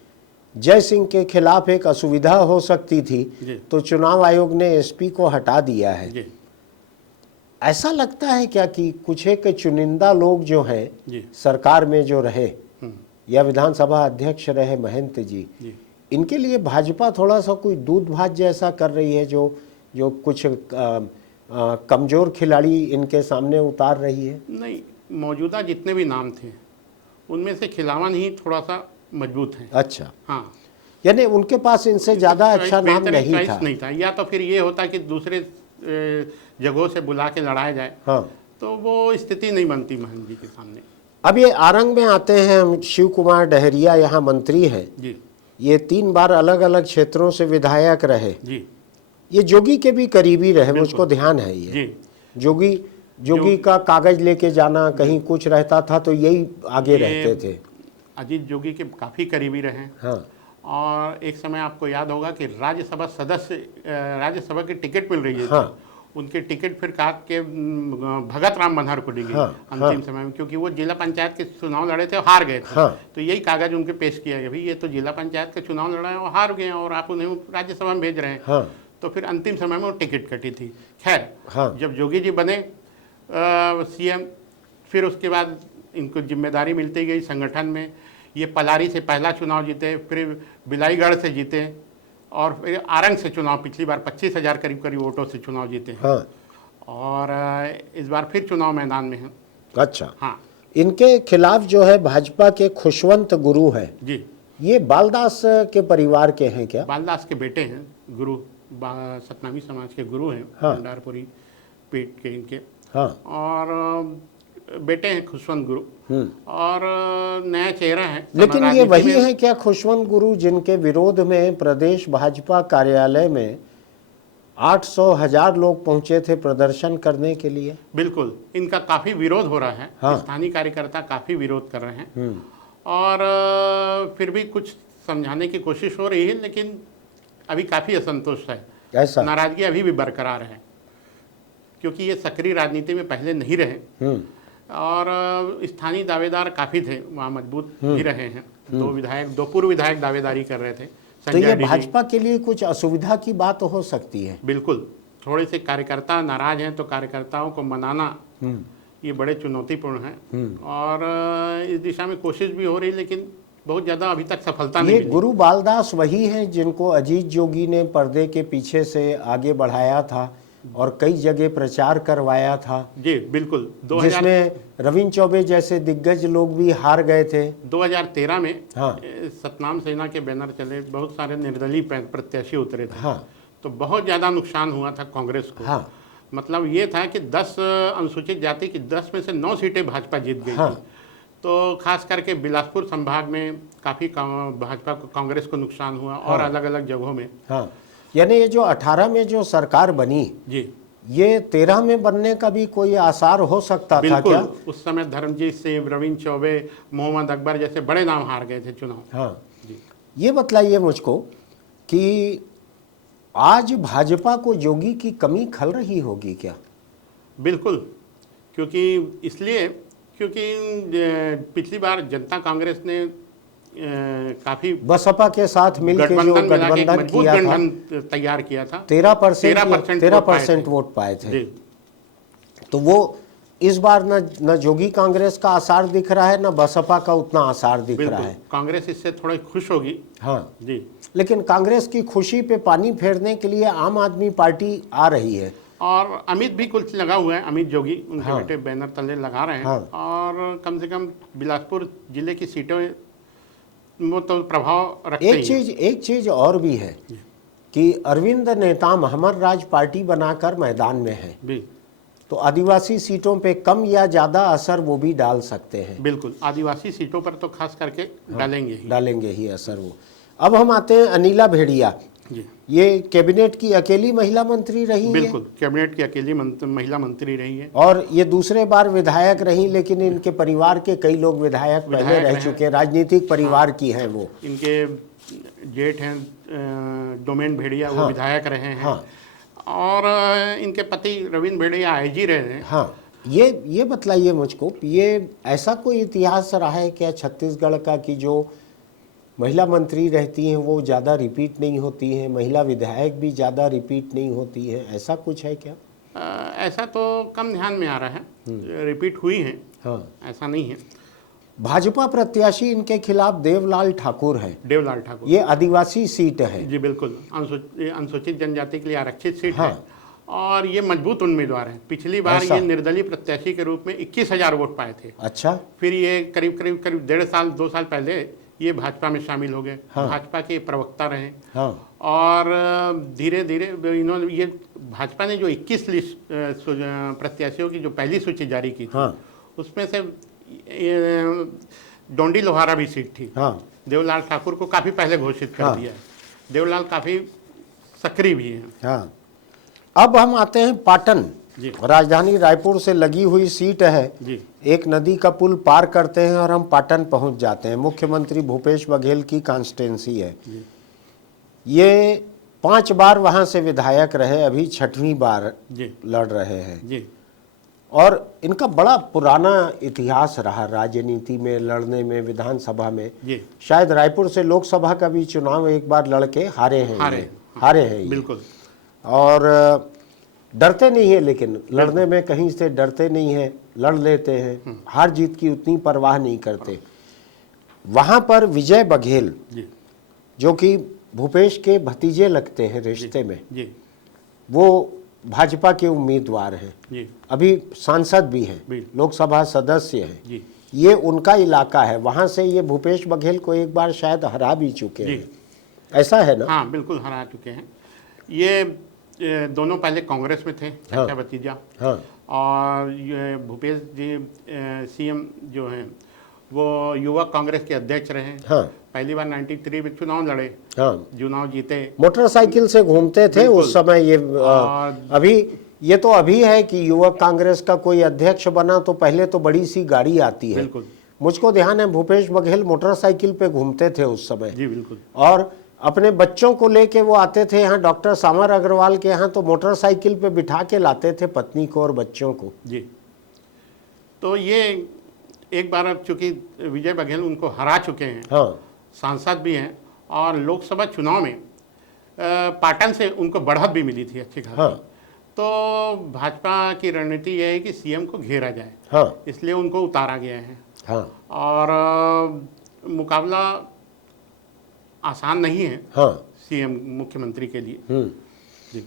जय सिंह के खिलाफ एक असुविधा हो सकती थी, जी तो चुनाव आयोग ने एसपी को हटा दिया है। जी ऐसा लगता है क्या कि कुछ एक चुनिंदा लोग जो हैं जी सरकार में जो रहे या विधानसभा अध्यक्ष रहे महंत जी, जी इनके लिए भाजपा थोड़ा सा कोई दूध भात जैसा कर रही है, जो कुछ कमजोर खिलाड़ी इनके सामने उतार रही है? नहीं, मौजूदा जितने भी नाम थे उनमें से खिलावन ही थोड़ा सा मजबूत है। अच्छा। हाँ, यानी उनके पास इनसे ज़्यादा अच्छा नाम नहीं था। या तो फिर ये होता कि दूसरे जगहों से बुला के लड़ाया जाए। हाँ। तो वो स्थिति नहीं बनती महंत जी के सामने। अब ये आरंग में आते हैं हम। शिव कुमार डहरिया यहाँ मंत्री हैं। जी ये 3 बार अलग अलग क्षेत्रों से विधायक रहे। जी ये जोगी के भी करीबी रहे, मुझको ध्यान है। ये जी जोगी का कागज लेके जाना, कहीं कुछ रहता था तो यही आगे रहते थे। अजीत जोगी के काफ़ी करीबी रहे। हाँ। और एक समय आपको याद होगा कि राज्यसभा सदस्य, राज्यसभा की टिकट मिल रही है। हाँ। उनकी टिकट फिर काट के भगत राम बनहर को दी गई। हाँ। अंतिम समय में, क्योंकि वो जिला पंचायत के चुनाव लड़े थे और हार गए थे। हाँ। तो यही कागज उनके पेश किया गया, भाई ये तो जिला पंचायत के चुनाव लड़ा है और हार गए और आप उन्हें राज्यसभा में भेज रहे हैं। हाँ। तो फिर अंतिम समय में वो टिकट कटी थी। खैर, हाँ। जब जोगी जी बने सीएम, फिर उसके बाद इनको जिम्मेदारी मिलती गई संगठन में। ये पलारी से पहला चुनाव जीते, फिर बिलाईगढ़ से जीते, और फिर आरंग से चुनाव, पिछली बार 25,000 करीब वोटों से चुनाव जीते हैं। हाँ। और इस बार फिर चुनाव मैदान में हैं। अच्छा। हाँ। इनके खिलाफ जो है भाजपा के खुशवंत गुरु हैं। जी। ये बालदास के परिवार के हैं क्या? बालदास के बेटे हैं। गुरु सतनामी समाज के गुरु हैं, हाँ। भंडारपुरी पीठ के इनके, हाँ। और बेटे हैं खुशवंत गुरु, और नया चेहरा है। लेकिन ये राजनीति वही में- है क्या खुशवंत गुरु जिनके विरोध में प्रदेश भाजपा कार्यालय में 800,000 लोग पहुंचे थे प्रदर्शन करने के लिए? बिल्कुल, इनका काफ़ी विरोध हो रहा है। हाँ। स्थानीय कार्यकर्ता काफ़ी विरोध कर रहे हैं, और फिर भी कुछ समझाने की कोशिश हो रही है, लेकिन अभी काफ़ी असंतोष है। ऐसा? नाराजगी अभी भी बरकरार है, क्योंकि ये सक्रिय राजनीति में पहले नहीं रहे, और स्थानीय दावेदार काफ़ी थे, वहाँ मजबूत भी रहे हैं। दो पूर्व विधायक दावेदारी कर रहे थे। तो संजय ये डीडी। भाजपा के लिए कुछ असुविधा की बात हो सकती है। बिल्कुल, थोड़े से कार्यकर्ता नाराज हैं, तो कार्यकर्ताओं को मनाना ये बड़े चुनौतीपूर्ण है, और इस दिशा में कोशिश भी हो रही, लेकिन बहुत ज़्यादा अभी तक सफलता नहीं ये मिली। गुरु बालदास वही हैं जिनको अजीत जोगी ने पर्दे के पीछे से आगे बढ़ाया था और कई जगह प्रचार करवाया था, जी बिल्कुल। जिसमें रविंद्र चौबे जैसे दिग्गज लोग भी हार गए थे। 2013 में हाँ। सतनाम सेना के बैनर चले, बहुत सारे निर्दलीय प्रत्याशी उतरे थे। हाँ। तो बहुत ज़्यादा नुकसान हुआ था कांग्रेस को। हाँ। मतलब ये था कि 10 अनुसूचित जाति की 10 में से 9 सीटें भाजपा जीत गई हाँ। थी। तो खास करके बिलासपुर संभाग में काफ़ी भाजपा को, कांग्रेस को नुकसान हुआ, और अलग अलग जगहों में। हाँ, यानी ये जो 18 में जो सरकार बनी, जी ये 13 में बनने का भी कोई आसार हो सकता था बिल्कुल। क्या? उस समय धर्मजीत सिंह, रविंद्र चौबे, मोहम्मद अकबर जैसे बड़े नाम हार गए थे चुनाव। हाँ, जी ये बतलाइए मुझको कि आज भाजपा को योगी की कमी खल रही होगी क्या? बिल्कुल, क्योंकि पिछली बार जनता कांग्रेस ने काफ़ी बसपा के साथ मिलकर जो गठबंधन मिला के एक गठबंधन मजबूत किया था, गठबंधन तैयार किया था। 13% वोट पाए थे। जी तो वो इस बार न जोगी कांग्रेस का आसार दिख रहा है, न बसपा का उतना आसार दिख रहा बिल्कुल, है। कांग्रेस इससे थोड़ी खुश होगी। हाँ, जी, लेकिन कांग्रेस की खुशी पे पानी फेरने के लिए आम आदमी पार्टी आ रही है। और अमित भी कुछ लगा हुआ है, अमित जोगी उनके हाँ। बेटे बैनर तले लगा रहे हैं। हाँ। और कम से कम बिलासपुर जिले की सीटों वो तो प्रभाव रखते ही हैं। एक चीज और भी है कि अरविंद नेताम हमर राज पार्टी बनाकर मैदान में है, भी तो आदिवासी सीटों पे कम या ज्यादा असर वो भी डाल सकते हैं। बिल्कुल, आदिवासी सीटों पर तो खास करके डालेंगे ही असर वो। अब हम आते हैं अनिला भेड़िया। जी ये कैबिनेट की अकेली महिला मंत्री रही हैं बिल्कुल, कैबिनेट की अकेली महिला मंत्री रही है। और ये दूसरे बार विधायक रही, लेकिन इनके परिवार के कई लोग विधायक पहले विधायक रह रहे चुके हैं, राजनीतिक परिवार की हैं वो। इनके जेठ हैं डोमेन भेड़िया, वो हाँ। विधायक रहे हैं। हाँ। और इनके पति रविंद्र भेड़िया आईजी रहे हैं। हाँ, ये बतलाइए मुझको, ये ऐसा कोई इतिहास रहा है क्या छत्तीसगढ़ का कि जो महिला मंत्री रहती हैं वो ज़्यादा रिपीट नहीं होती हैं, महिला विधायक भी ज़्यादा रिपीट नहीं होती हैं, ऐसा कुछ है क्या? ऐसा तो कम ध्यान में आ रहा है, रिपीट हुई हैं। हाँ। ऐसा नहीं है। भाजपा प्रत्याशी इनके खिलाफ देवलाल ठाकुर है। देवलाल ठाकुर, ये आदिवासी सीट है। जी बिल्कुल, अनुसूचित जनजाति के लिए आरक्षित सीट हाँ। है, और ये मजबूत उम्मीदवार हैं। पिछली बार ऐसा? ये निर्दलीय प्रत्याशी के रूप में 21,000 वोट पाए थे। अच्छा। फिर ये करीब 1.5 साल पहले ये भाजपा में शामिल हो गए। हाँ। भाजपा के प्रवक्ता रहे। हाँ। और धीरे धीरे इन्होंने ये भाजपा ने जो 21 लिस्ट प्रत्याशियों की जो पहली सूची जारी की थी, हाँ। उसमें से डोंडी लोहारा भी सीट थी। हाँ। देवलाल ठाकुर को काफ़ी पहले घोषित कर हाँ। दिया है। देवलाल काफ़ी सक्रिय भी हैं। हाँ। अब हम आते हैं पाटन। जी राजधानी रायपुर से लगी हुई सीट है। जी एक नदी का पुल पार करते हैं और हम पाटन पहुंच जाते हैं। मुख्यमंत्री भूपेश बघेल की कॉन्स्टिट्यूंसी है। ये 5 बार वहां से विधायक रहे, अभी 6वीं बार जी लड़ रहे हैं। जी और इनका बड़ा पुराना इतिहास रहा राजनीति में, लड़ने में, विधानसभा में। जी शायद रायपुर से लोकसभा का भी चुनाव एक बार लड़के हारे हैं। हारे हैं ये। बिल्कुल। और डरते नहीं है, लेकिन लड़ने में कहीं से डरते नहीं है, लड़ लेते हैं, हार जीत की उतनी परवाह नहीं करते। वहां पर विजय बघेल, जी जो कि भूपेश के भतीजे लगते हैं रिश्ते में, जी वो भाजपा के उम्मीदवार हैं, जी अभी सांसद भी हैं, बिल्कुल। लोकसभा सदस्य हैं। जी ये उनका इलाका है, वहां से ये भूपेश बघेल को एक बार शायद हरा भी चुके जी। हैं, ऐसा है ना? हाँ बिल्कुल, हरा चुके हैं। ये दोनों पहले कांग्रेस में थे, हाँ। चाचा भतीजा। हाँ और ये भूपेश जी सीएम जो हैं वो युवा कांग्रेस के अध्यक्ष रहे। हाँ पहली बार 93 में चुनाव लड़े, हाँ, चुनाव जीते। मोटरसाइकिल से घूमते थे बिल्कुल। उस समय ये और अभी ये तो अभी है कि युवक कांग्रेस का कोई अध्यक्ष बना तो पहले तो बड़ी सी गाड़ी आती है। बिल्कुल मुझको ध्यान है भूपेश बघेल मोटरसाइकिल पे घूमते थे उस समय, जी, बिल्कुल। और अपने बच्चों को लेके वो आते थे यहाँ डॉक्टर सामर अग्रवाल के यहाँ, तो मोटरसाइकिल पे बिठा के लाते थे पत्नी को और बच्चों को। जी, तो ये एक बार अब चूंकि विजय बघेल उनको हरा चुके हैं, हाँ सांसद भी हैं, और लोकसभा चुनाव में पाटन से उनको बढ़त भी मिली थी अच्छी खासी। हाँ तो भाजपा की रणनीति यह है कि सीएम को घेरा जाए, हाँ इसलिए उनको उतारा गया है। हाँ और मुकाबला आसान नहीं है हाँ सीएम मुख्यमंत्री के लिए। जी,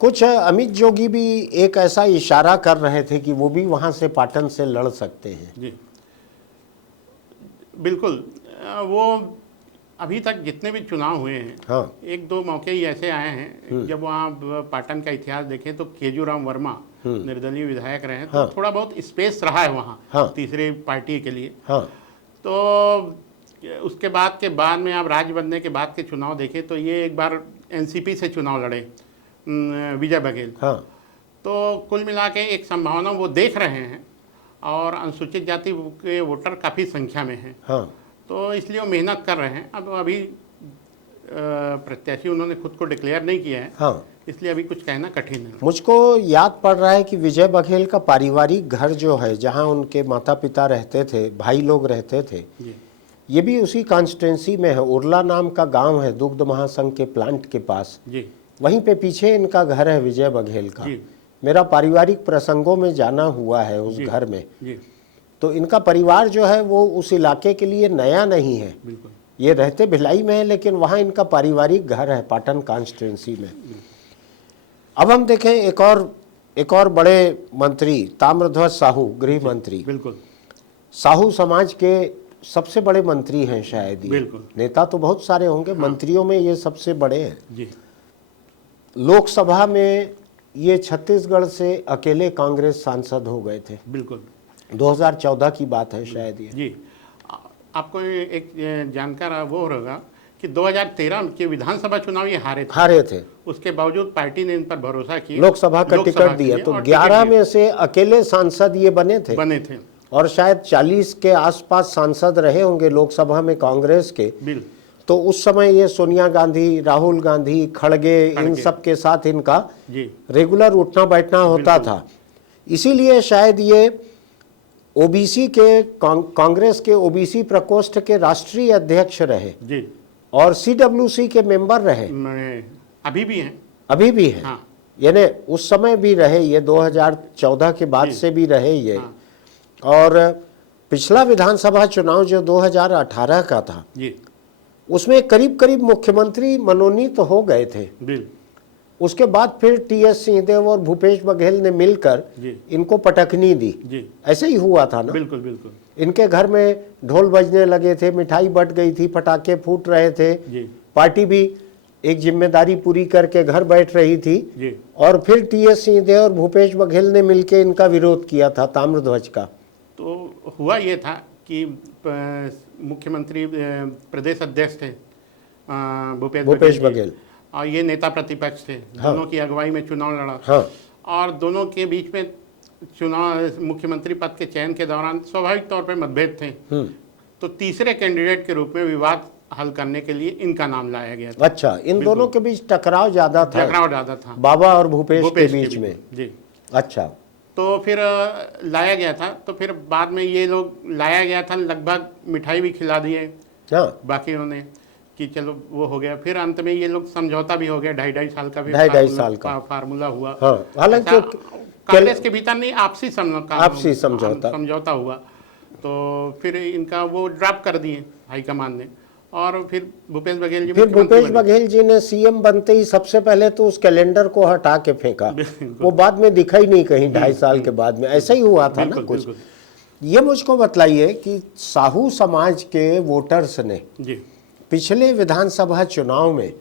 कुछ अमित जोगी भी एक ऐसा इशारा कर रहे थे कि वो भी वहां से पाटन से लड़ सकते हैं। जी, बिल्कुल। वो अभी तक जितने भी चुनाव हुए हैं, हाँ एक दो मौके ही ऐसे आए हैं जब वहाँ पाटन का इतिहास देखें तो केजूराम वर्मा निर्दलीय विधायक रहे हैं, तो हाँ। थोड़ा बहुत स्पेस रहा है वहाँ हाँ। तीसरी पार्टी के लिए। हाँ तो उसके बाद में आप राज्य बनने के बाद के चुनाव देखें तो ये एक बार एनसीपी से चुनाव लड़े विजय बघेल। हाँ तो कुल मिला के एक संभावना वो देख रहे हैं, और अनुसूचित जाति के वोटर काफ़ी संख्या में हैं, हाँ तो इसलिए वो मेहनत कर रहे हैं। अब अभी प्रत्याशी उन्होंने खुद को डिक्लेयर नहीं किया है, हाँ, इसलिए अभी कुछ कहना कठिन है। मुझको याद पड़ रहा है कि विजय बघेल का पारिवारिक घर जो है, जहाँ उनके माता पिता रहते थे, भाई लोग रहते थे, जी, ये भी उसी कॉन्स्टिट्यूंसी में है। उर्ला नाम का गांव है दुग्ध महासंघ के प्लांट के पास, जी, वहीं पे पीछे इनका घर है विजय बघेल का। जी, मेरा पारिवारिक प्रसंगों में जाना हुआ है उस जी, घर में। जी, तो इनका परिवार जो है वो उस इलाके के लिए नया नहीं है, बिल्कुल। ये रहते भिलाई में है, लेकिन वहाँ इनका पारिवारिक घर है पाटन कॉन्स्टिट्यूंसी में। अब हम देखें एक और बड़े मंत्री ताम्रध्वज साहू, गृह मंत्री। बिल्कुल, साहू समाज के सबसे बड़े मंत्री हैं शायद ये। बिल्कुल। नेता तो बहुत सारे होंगे, मंत्रियों में ये सबसे बड़े हैं। जी, लोकसभा में ये छत्तीसगढ़ से अकेले कांग्रेस सांसद हो गए थे। बिल्कुल। 2014 की बात है शायद ये। जी, आपको एक जानकार वो होगा कि 2013 के विधानसभा चुनाव ये हारे थे। उसके बावजूद पार्टी ने इन पर भरोसा किया, लोकसभा का टिकट दिया, तो 11 में से अकेले सांसद ये बने थे। और शायद 40 के आसपास सांसद रहे होंगे लोकसभा में कांग्रेस के। तो उस समय ये सोनिया गांधी, राहुल गांधी, खड़गे, इन सब के साथ इनका रेगुलर उठना बैठना होता था। इसीलिए शायद ये ओबीसी के कांग्रेस के ओबीसी प्रकोष्ठ के राष्ट्रीय अध्यक्ष रहे जी, और सीडब्ल्यूसी के मेंबर रहे। अभी भी हैं। अभी भी हैं। हाँ। यानी उस समय भी रहे, ये 2014 के बाद से भी रहे ये। हाँ। और पिछला विधानसभा चुनाव जो 2018 का था जी, उसमें करीब करीब मुख्यमंत्री मनोनीत हो गए थे। उसके बाद फिर टीएस सिंहदेव और भूपेश बघेल ने मिलकर इनको पटकनी दी। ऐसे ही हुआ था ना। बिल्कुल बिल्कुल। इनके घर में ढोल बजने लगे थे, मिठाई बट गई थी, पटाखे फूट रहे थे, पार्टी भी एक जिम्मेदारी पूरी करके घर बैठ रही थी। और फिर टीएस सिंहदेव और भूपेश बघेल ने मिलकर इनका विरोध किया था ताम्रध्वज का। तो हुआ ये था कि मुख्यमंत्री प्रदेश अध्यक्ष थे भूपेश बघेल, और ये नेता प्रतिपक्ष थे। हाँ। दोनों की अगुवाई में चुनाव लड़ा। हाँ। और दोनों के बीच में चुनाव मुख्यमंत्री पद के चयन के दौरान स्वाभाविक तौर पर मतभेद थे। तो तीसरे कैंडिडेट के रूप में विवाद हल करने के लिए इनका नाम लाया गया था। अच्छा, इन दोनों के बीच टकराव ज्यादा था, बाबा और भूपेश के बीच में। जी। अच्छा, तो फिर लाया गया था। तो फिर बाद में ये लोग लाया गया था, लगभग मिठाई भी खिला दिए बाकी उन्होंने कि चलो वो हो गया। फिर अंत में ये लोग समझौता भी हो गया, 2.5 साल का भी 2.5 साल का फार्मूला हुआ। हालांकि कांग्रेस के भीतर नहीं, आपसी समझौता हुआ। तो फिर इनका वो ड्रॉप कर दिए हाईकमान ने, और फिर भूपेश बघेल जी ने सीएम बनते ही सबसे पहले तो उस कैलेंडर को हटा के फेंका। वो बाद में दिखा ही नहीं कहीं 2.5 साल के बाद में। ऐसा ही हुआ था ना कुछ। ये मुझको बतलाइए कि साहू समाज के वोटर्स ने पिछले विधानसभा चुनाव में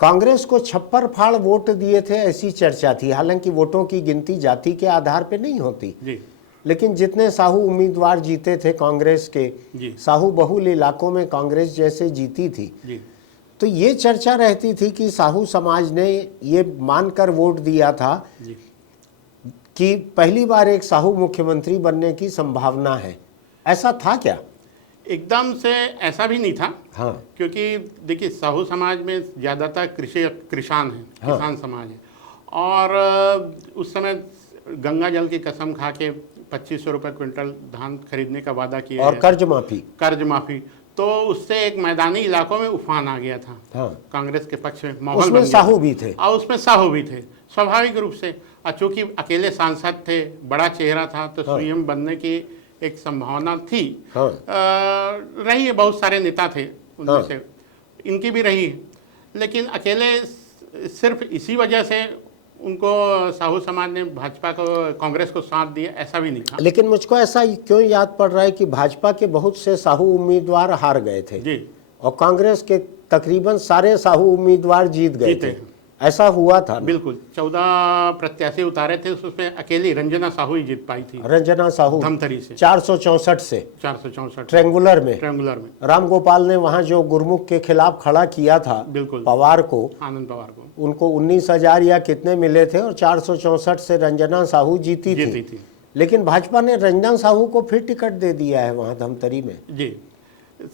कांग्रेस को छप्पर फाड़ वोट दिए थे ऐसी चर्चा थी। हालांकि वोटों की गिनती जाति के आधार पर नहीं होती, जी लेकिन जितने साहू उम्मीदवार जीते थे कांग्रेस के, जी साहू बहुल इलाकों में कांग्रेस जैसे जीती थी, जी तो ये चर्चा रहती थी कि साहू समाज ने ये मानकर वोट दिया था जी कि पहली बार एक साहू मुख्यमंत्री बनने की संभावना है। ऐसा था क्या? एकदम से ऐसा भी नहीं था। हाँ क्योंकि देखिए, साहू समाज में ज़्यादातर किसान है, हाँ। किसान समाज है। और उस समय गंगा जल की कसम खा के 2500 रुपये क्विंटल धान खरीदने का वादा किया और कर्ज माफी, तो उससे एक मैदानी इलाकों में उफान आ गया था। हाँ। कांग्रेस के पक्ष में माहौल उसमें बन गया साहू था। भी थे और उसमें साहू भी थे स्वाभाविक रूप से। और चूंकि अकेले सांसद थे, बड़ा चेहरा था, तो हाँ। सीएम बनने की एक संभावना थी। हाँ। रही है, बहुत सारे नेता थे उनमें हाँ। से, इनकी भी रही, लेकिन अकेले सिर्फ इसी वजह से उनको साहू समाज ने भाजपा को, कांग्रेस को साथ दिया, ऐसा भी नहीं था। लेकिन मुझको ऐसा क्यों याद पड़ रहा है कि भाजपा के बहुत से साहू उम्मीदवार हार गए थे जी, और कांग्रेस के तकरीबन सारे साहू उम्मीदवार जीत गए जीते। थे। ऐसा हुआ था ना? बिल्कुल, 14 प्रत्याशी उतारे थे, उसमें अकेली रंजना साहू ही जीत पाई थी, रंजना साहू धमतरी से 464 से 464 ट्रेंगुलर में। राम गोपाल ने वहां जो गुरमुख के खिलाफ खड़ा किया था, बिल्कुल, पवार को, आनंद पवार को, उनको 19,000 या कितने मिले थे और 464 से रंजना साहू जीती थी। लेकिन भाजपा ने रंजना साहू को फिर टिकट दे दिया है वहां धमतरी में। जी,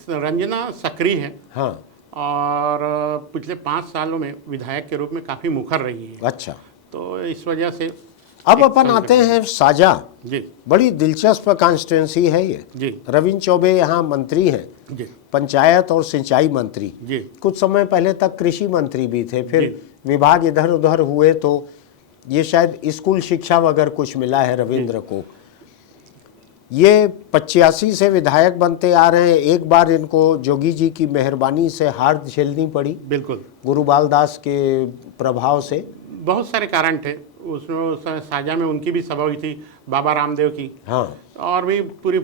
रंजना सक्रिय है। हाँ। और पिछले 5 सालों में विधायक के रूप में काफ़ी मुखर रही है। अच्छा, तो इस वजह से अब अपन आते हैं साजा। जी, बड़ी दिलचस्प कॉन्स्टिट्यूंसी है ये। जी, रविंद्र चौबे यहाँ मंत्री हैं, जी, पंचायत और सिंचाई मंत्री। जी, कुछ समय पहले तक कृषि मंत्री भी थे, फिर विभाग इधर उधर हुए, तो ये शायद स्कूल शिक्षा वगैरह कुछ मिला है रविंद्र को। ये 85 से विधायक बनते आ रहे हैं। एक बार इनको जोगी जी की मेहरबानी से हार झेलनी पड़ी, बिल्कुल, गुरुबाल दास के प्रभाव से। बहुत सारे कारण थे उसमें। उस समय साजा में उनकी भी सभा हुई थी, बाबा रामदेव की। हाँ। और भी पूरी,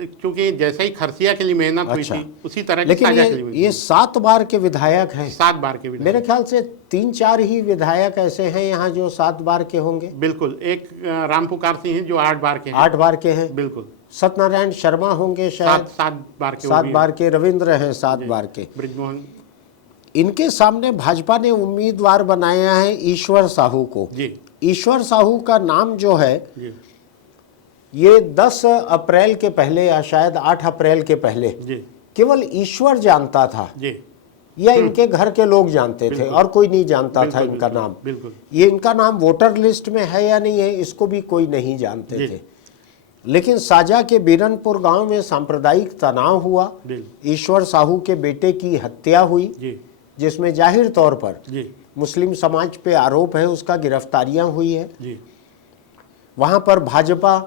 क्योंकि जैसे ही खरसिया के लिए मेहनत हुई थी, उसी तरह की लेकिन साजा के लिए हुई थी। ये 7 बार के विधायक हैं। 7 बार के विधायक। मेरे ख्याल से 3-4 ही विधायक ऐसे हैं यहाँ जो 7 बार के होंगे। बिल्कुल, एक राम पुकार सिंह हैं जो 8 बार के हैं। 8 बार के हैं। बिल्कुल। सत्यनारायण शर्मा होंगे शायद 7 बार के। 7 बार के। रविंद्र हैं 7 बार के। ब्रिजमोहन। इनके सामने भाजपा ने उम्मीदवार बनाया है ईश्वर साहू को। जी। ईश्वर साहू का नाम जो है जी, ये 10 अप्रैल के पहले या शायद 8 अप्रैल के पहले जी, केवल ईश्वर जानता था, जी, या इनके घर के लोग जानते थे और कोई नहीं जानता था बिल्कुल, इनका नाम। बिल्कुल। ये इनका नाम वोटर लिस्ट में है या नहीं है इसको भी कोई नहीं जानते थे। लेकिन साजा के बीरनपुर गांव में सांप्रदायिक तनाव हुआ, ईश्वर साहू के बेटे की हत्या हुई, जिसमें जाहिर तौर पर मुस्लिम समाज पे आरोप है, उसका गिरफ्तारियां हुई है। वहां पर भाजपा,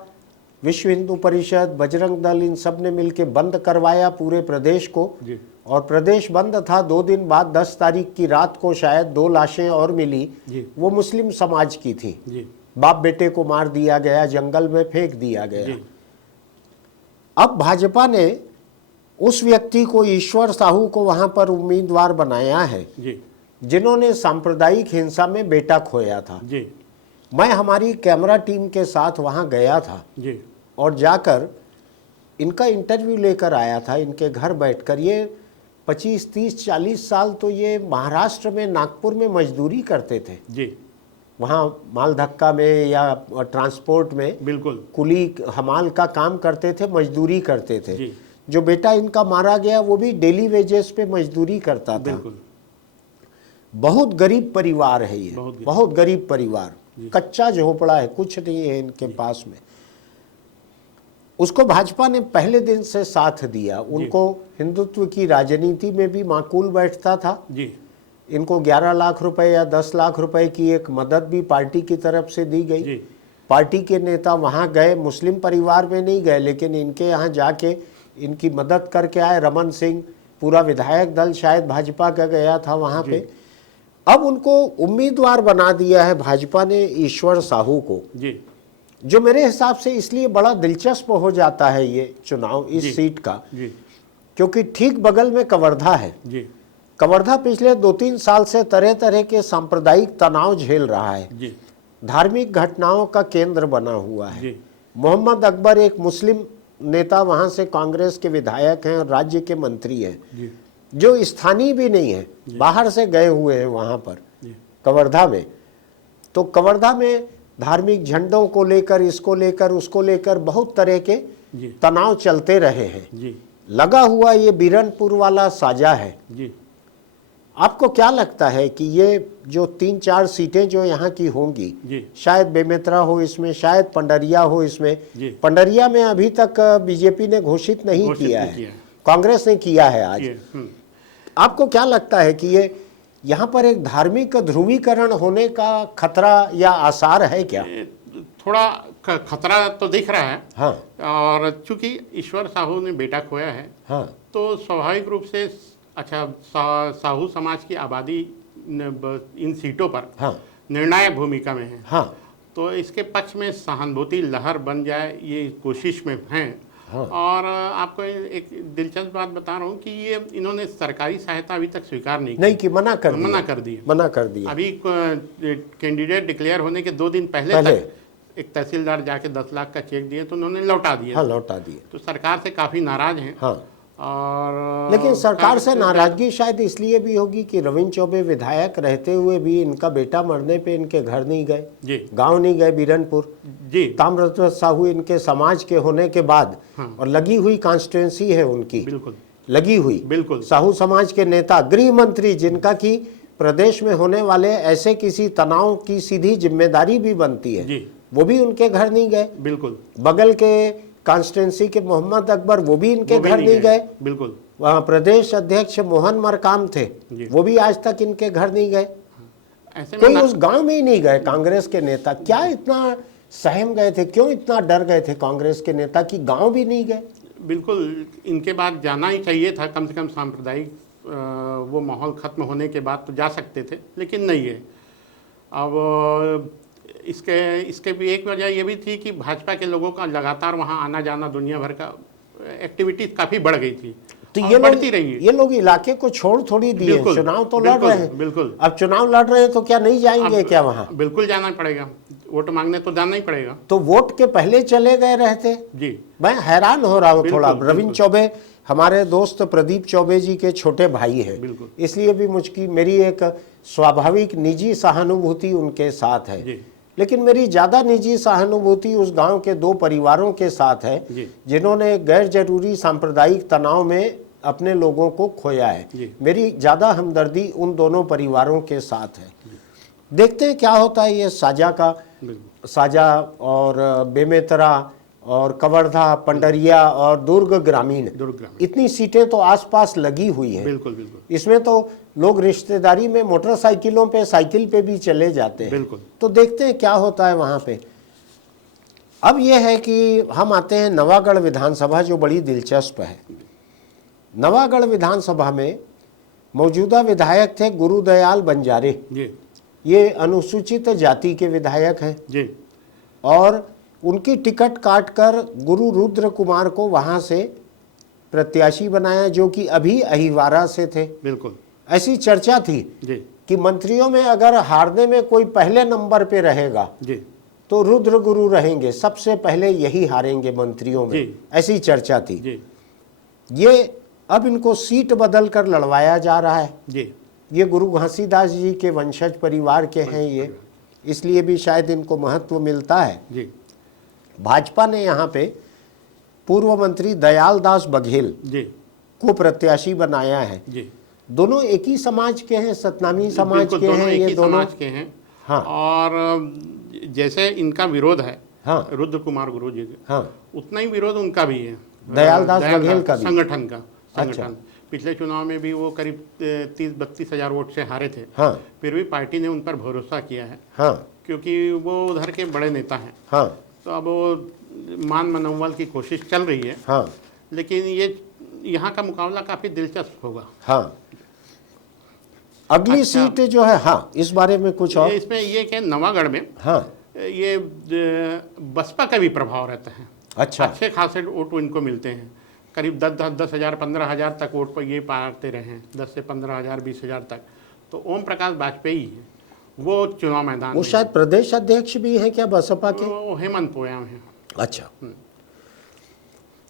विश्व हिंदू परिषद, बजरंग दल, इन सब ने मिलकर बंद करवाया पूरे प्रदेश को। और प्रदेश बंद था। 2 दिन बाद 10 तारीख की रात को शायद 2 लाशें और मिली, वो मुस्लिम समाज की थी। बाप बेटे को मार दिया गया, जंगल में फेंक दिया गया। अब भाजपा ने उस व्यक्ति को, ईश्वर साहू को, वहां पर उम्मीदवार बनाया है जिन्होंने सांप्रदायिक हिंसा में बेटा खोया था। मैं हमारी कैमरा टीम के साथ वहां गया था और जाकर इनका इंटरव्यू लेकर आया था। इनके घर बैठकर, ये 25, 30, 40 साल तो ये महाराष्ट्र में नागपुर में मजदूरी करते थे। वहाँ माल धक्का में या ट्रांसपोर्ट में, बिल्कुल, कुली हमाल का काम करते थे, मजदूरी करते थे। जो बेटा इनका मारा गया वो भी डेली वेजेस पे मजदूरी करता था। बहुत गरीब परिवार है ये, बहुत गरीब परिवार, कच्चा झोपड़ा है, कुछ नहीं है इनके पास में। उसको भाजपा ने पहले दिन से साथ दिया। उनको हिंदुत्व की राजनीति में भी माकूल बैठता था। इनको 11 लाख रुपए या 10 लाख रुपए की एक मदद भी पार्टी की तरफ से दी गई। पार्टी के नेता वहां गए, मुस्लिम परिवार में नहीं गए, लेकिन इनके यहाँ जाके इनकी मदद करके आए। रमन सिंह, पूरा विधायक दल शायद भाजपा का गया था वहां पे। अब उनको उम्मीदवार बना दिया है भाजपा ने ईश्वर साहू को, जो मेरे हिसाब से इसलिए बड़ा दिलचस्प हो जाता है ये चुनाव इस सीट का, क्योंकि ठीक बगल में कवर्धा है। कवर्धा पिछले 2-3 साल से तरह तरह के सांप्रदायिक तनाव झेल रहा है, जी धार्मिक घटनाओं का केंद्र बना हुआ है। जी मोहम्मद अकबर एक मुस्लिम नेता वहां से कांग्रेस के विधायक हैं और राज्य के मंत्री हैं, जी जो स्थानीय भी नहीं है, बाहर से गए हुए हैं वहां पर जी कवर्धा में। तो कवर्धा में धार्मिक झंडों को लेकर, इसको लेकर, उसको लेकर बहुत तरह के जी तनाव चलते रहे हैं। जी लगा हुआ ये बीरनपुर वाला साजा है। जी आपको क्या लगता है कि ये जो 3-4 सीटें जो यहाँ की होंगी, जी शायद बेमेतरा हो इसमें, शायद पंडरिया हो इसमें। जी पंडरिया में अभी तक बीजेपी ने घोषित नहीं घोषित किया नहीं है, किया है। कांग्रेस ने किया है आज। ये, आपको क्या लगता है कि ये यहाँ पर एक धार्मिक ध्रुवीकरण होने का खतरा या आसार है क्या? थोड़ा खतरा तो दिख रहा है। हाँ और चूंकि ईश्वर साहू ने बेटा खोया है, हाँ तो स्वाभाविक रूप से अच्छा साहू समाज की आबादी इन सीटों पर हाँ निर्णायक भूमिका में है। हाँ तो इसके पक्ष में सहानुभूति लहर बन जाए, ये कोशिश में हैं। हाँ। और आपको एक दिलचस्प बात बता रहा हूँ कि ये इन्होंने सरकारी सहायता अभी तक स्वीकार नहीं नहीं कि मना कर दी। मना कर दिया। अभी कैंडिडेट डिक्लेयर होने के 2 दिन पहले तक एक तहसीलदार जाके 10 लाख का चेक दिए तो उन्होंने लौटा दिए। हाँ लौटा दिए। तो सरकार से काफ़ी नाराज हैं। हाँ और लेकिन सरकार से नाराजगी शायद इसलिए भी होगी कि रविंद्र चौबे विधायक रहते हुए भी इनका बेटा मरने पे इनके घर नहीं गए, जी गांव नहीं गए बीरनपुर जी। ताम्रध्वज साहू इनके समाज के होने के बाद, हाँ। और लगी हुई कॉन्स्टिट्यूंसी है उनकी, बिल्कुल लगी हुई। बिल्कुल साहू समाज के नेता, गृह मंत्री, जिनका की प्रदेश में होने वाले ऐसे किसी तनाव की सीधी जिम्मेदारी भी बनती है, जी वो भी उनके घर नहीं गए। बिल्कुल। बगल के कॉन्स्टिट्यूंसी के मोहम्मद अकबर, वो भी इनके घर नहीं गए। बिल्कुल। वहाँ प्रदेश अध्यक्ष मोहन मरकाम थे, वो भी आज तक इनके घर नहीं गए। ऐसे कोई में उस गांव में ही नहीं गए कांग्रेस के नेता। क्या इतना सहम गए थे, क्यों इतना डर गए थे कांग्रेस के नेता कि गांव भी नहीं गए? बिल्कुल इनके बाद जाना ही चाहिए था, कम से कम सांप्रदायिक वो माहौल खत्म होने के बाद तो जा सकते थे, लेकिन नहीं है। अब इसके भी एक वजह ये भी थी कि भाजपा के लोगों का लगातार वहाँ आना जाना, दुनिया भर का एक्टिविटीज काफ़ी बढ़ गई थी। तो ये बढ़ती रही। ये लोग इलाके को छोड़ थोड़ी दिए, चुनाव तो लड़ रहे हैं। बिल्कुल। अब चुनाव लड़ रहे हैं तो क्या नहीं जाएंगे क्या वहाँ? बिल्कुल जाना पड़ेगा, वोट मांगने तो जाना ही पड़ेगा। तो वोट के पहले चले गए रहते। जी मैं हैरान हो रहा हूँ थोड़ा। रविंद्र चौबे हमारे दोस्त प्रदीप चौबे जी के छोटे भाई हैं, इसलिए भी मेरी एक स्वाभाविक निजी सहानुभूति उनके साथ है। लेकिन मेरी ज़्यादा निजी सहानुभूति उस गांव के 2 परिवारों के साथ है जिन्होंने गैर जरूरी सांप्रदायिक तनाव में अपने लोगों को खोया है। मेरी ज़्यादा हमदर्दी उन दोनों परिवारों के साथ है। देखते हैं क्या होता है। ये साजा और बेमेतरा और कवर्धा, पंडरिया और दुर्ग ग्रामीण, इतनी सीटें तो आसपास लगी हुई हैं। बिल्कुल बिल्कुल। इसमें तो लोग रिश्तेदारी में मोटरसाइकिलों पे, साइकिल पे भी चले जाते हैं। बिल्कुल। तो देखते हैं क्या होता है वहाँ पे। अब यह है कि हम आते हैं नवागढ़ विधानसभा, जो बड़ी दिलचस्प है। नवागढ़ विधानसभा में मौजूदा विधायक थे गुरुदयाल बंजारे जी। ये अनुसूचित जाति के विधायक हैं जी। और उनकी टिकट काटकर गुरु रुद्र कुमार को वहाँ से प्रत्याशी बनाया, जो कि अभी अहिवारा से थे। बिल्कुल। ऐसी चर्चा थी जी कि मंत्रियों में अगर हारने में कोई पहले नंबर पे रहेगा जी तो रुद्र गुरु रहेंगे, सबसे पहले यही हारेंगे मंत्रियों में, ऐसी चर्चा थी जी। ये अब इनको सीट बदल कर लड़वाया जा रहा है जी। ये गुरु घासीदास जी के वंशज परिवार के हैं ये, इसलिए भी शायद इनको महत्व मिलता है जी। भाजपा ने यहाँ पे पूर्व मंत्री दयाल दास बघेल जी को प्रत्याशी बनाया है जी। दोनों एक ही समाज के हैं, सतनामी समाज के दोनों हैं, एक ये ही दोनों समाज के हैं। हाँ। और जैसे इनका विरोध है हाँ। रुद्र कुमार गुरु जी का, हाँ। उतना ही विरोध उनका भी है, दयाल दास बघेल का भी। संगठन का। अच्छा। पिछले चुनाव में भी वो करीब 30-32 हजार वोट से हारे थे। हाँ। फिर भी पार्टी ने उन पर भरोसा किया है। हाँ। क्योंकि वो उधर के बड़े नेता हैं। हाँ। तो अब वो मान मनोबल की कोशिश चल रही है। हाँ। लेकिन ये यहाँ का मुकाबला काफ़ी दिलचस्प होगा। हाँ। अगली सीट जो है, हाँ, इस बारे में कुछ और? इसमें ये कि नवागढ़ में हाँ। ये बसपा का भी प्रभाव रहता है। अच्छा। अच्छे खासे वोट इनको मिलते हैं। करीब 10,000 15,000 तक वोट पर ये पाते रहे हैं, 10 से 15,000 20,000 तक। तो ओम प्रकाश वाजपेयी है, वो चुनाव मैदान वो में शायद प्रदेश अध्यक्ष भी हैं क्या बसपा के? वो हेमंत पोयाम है। अच्छा।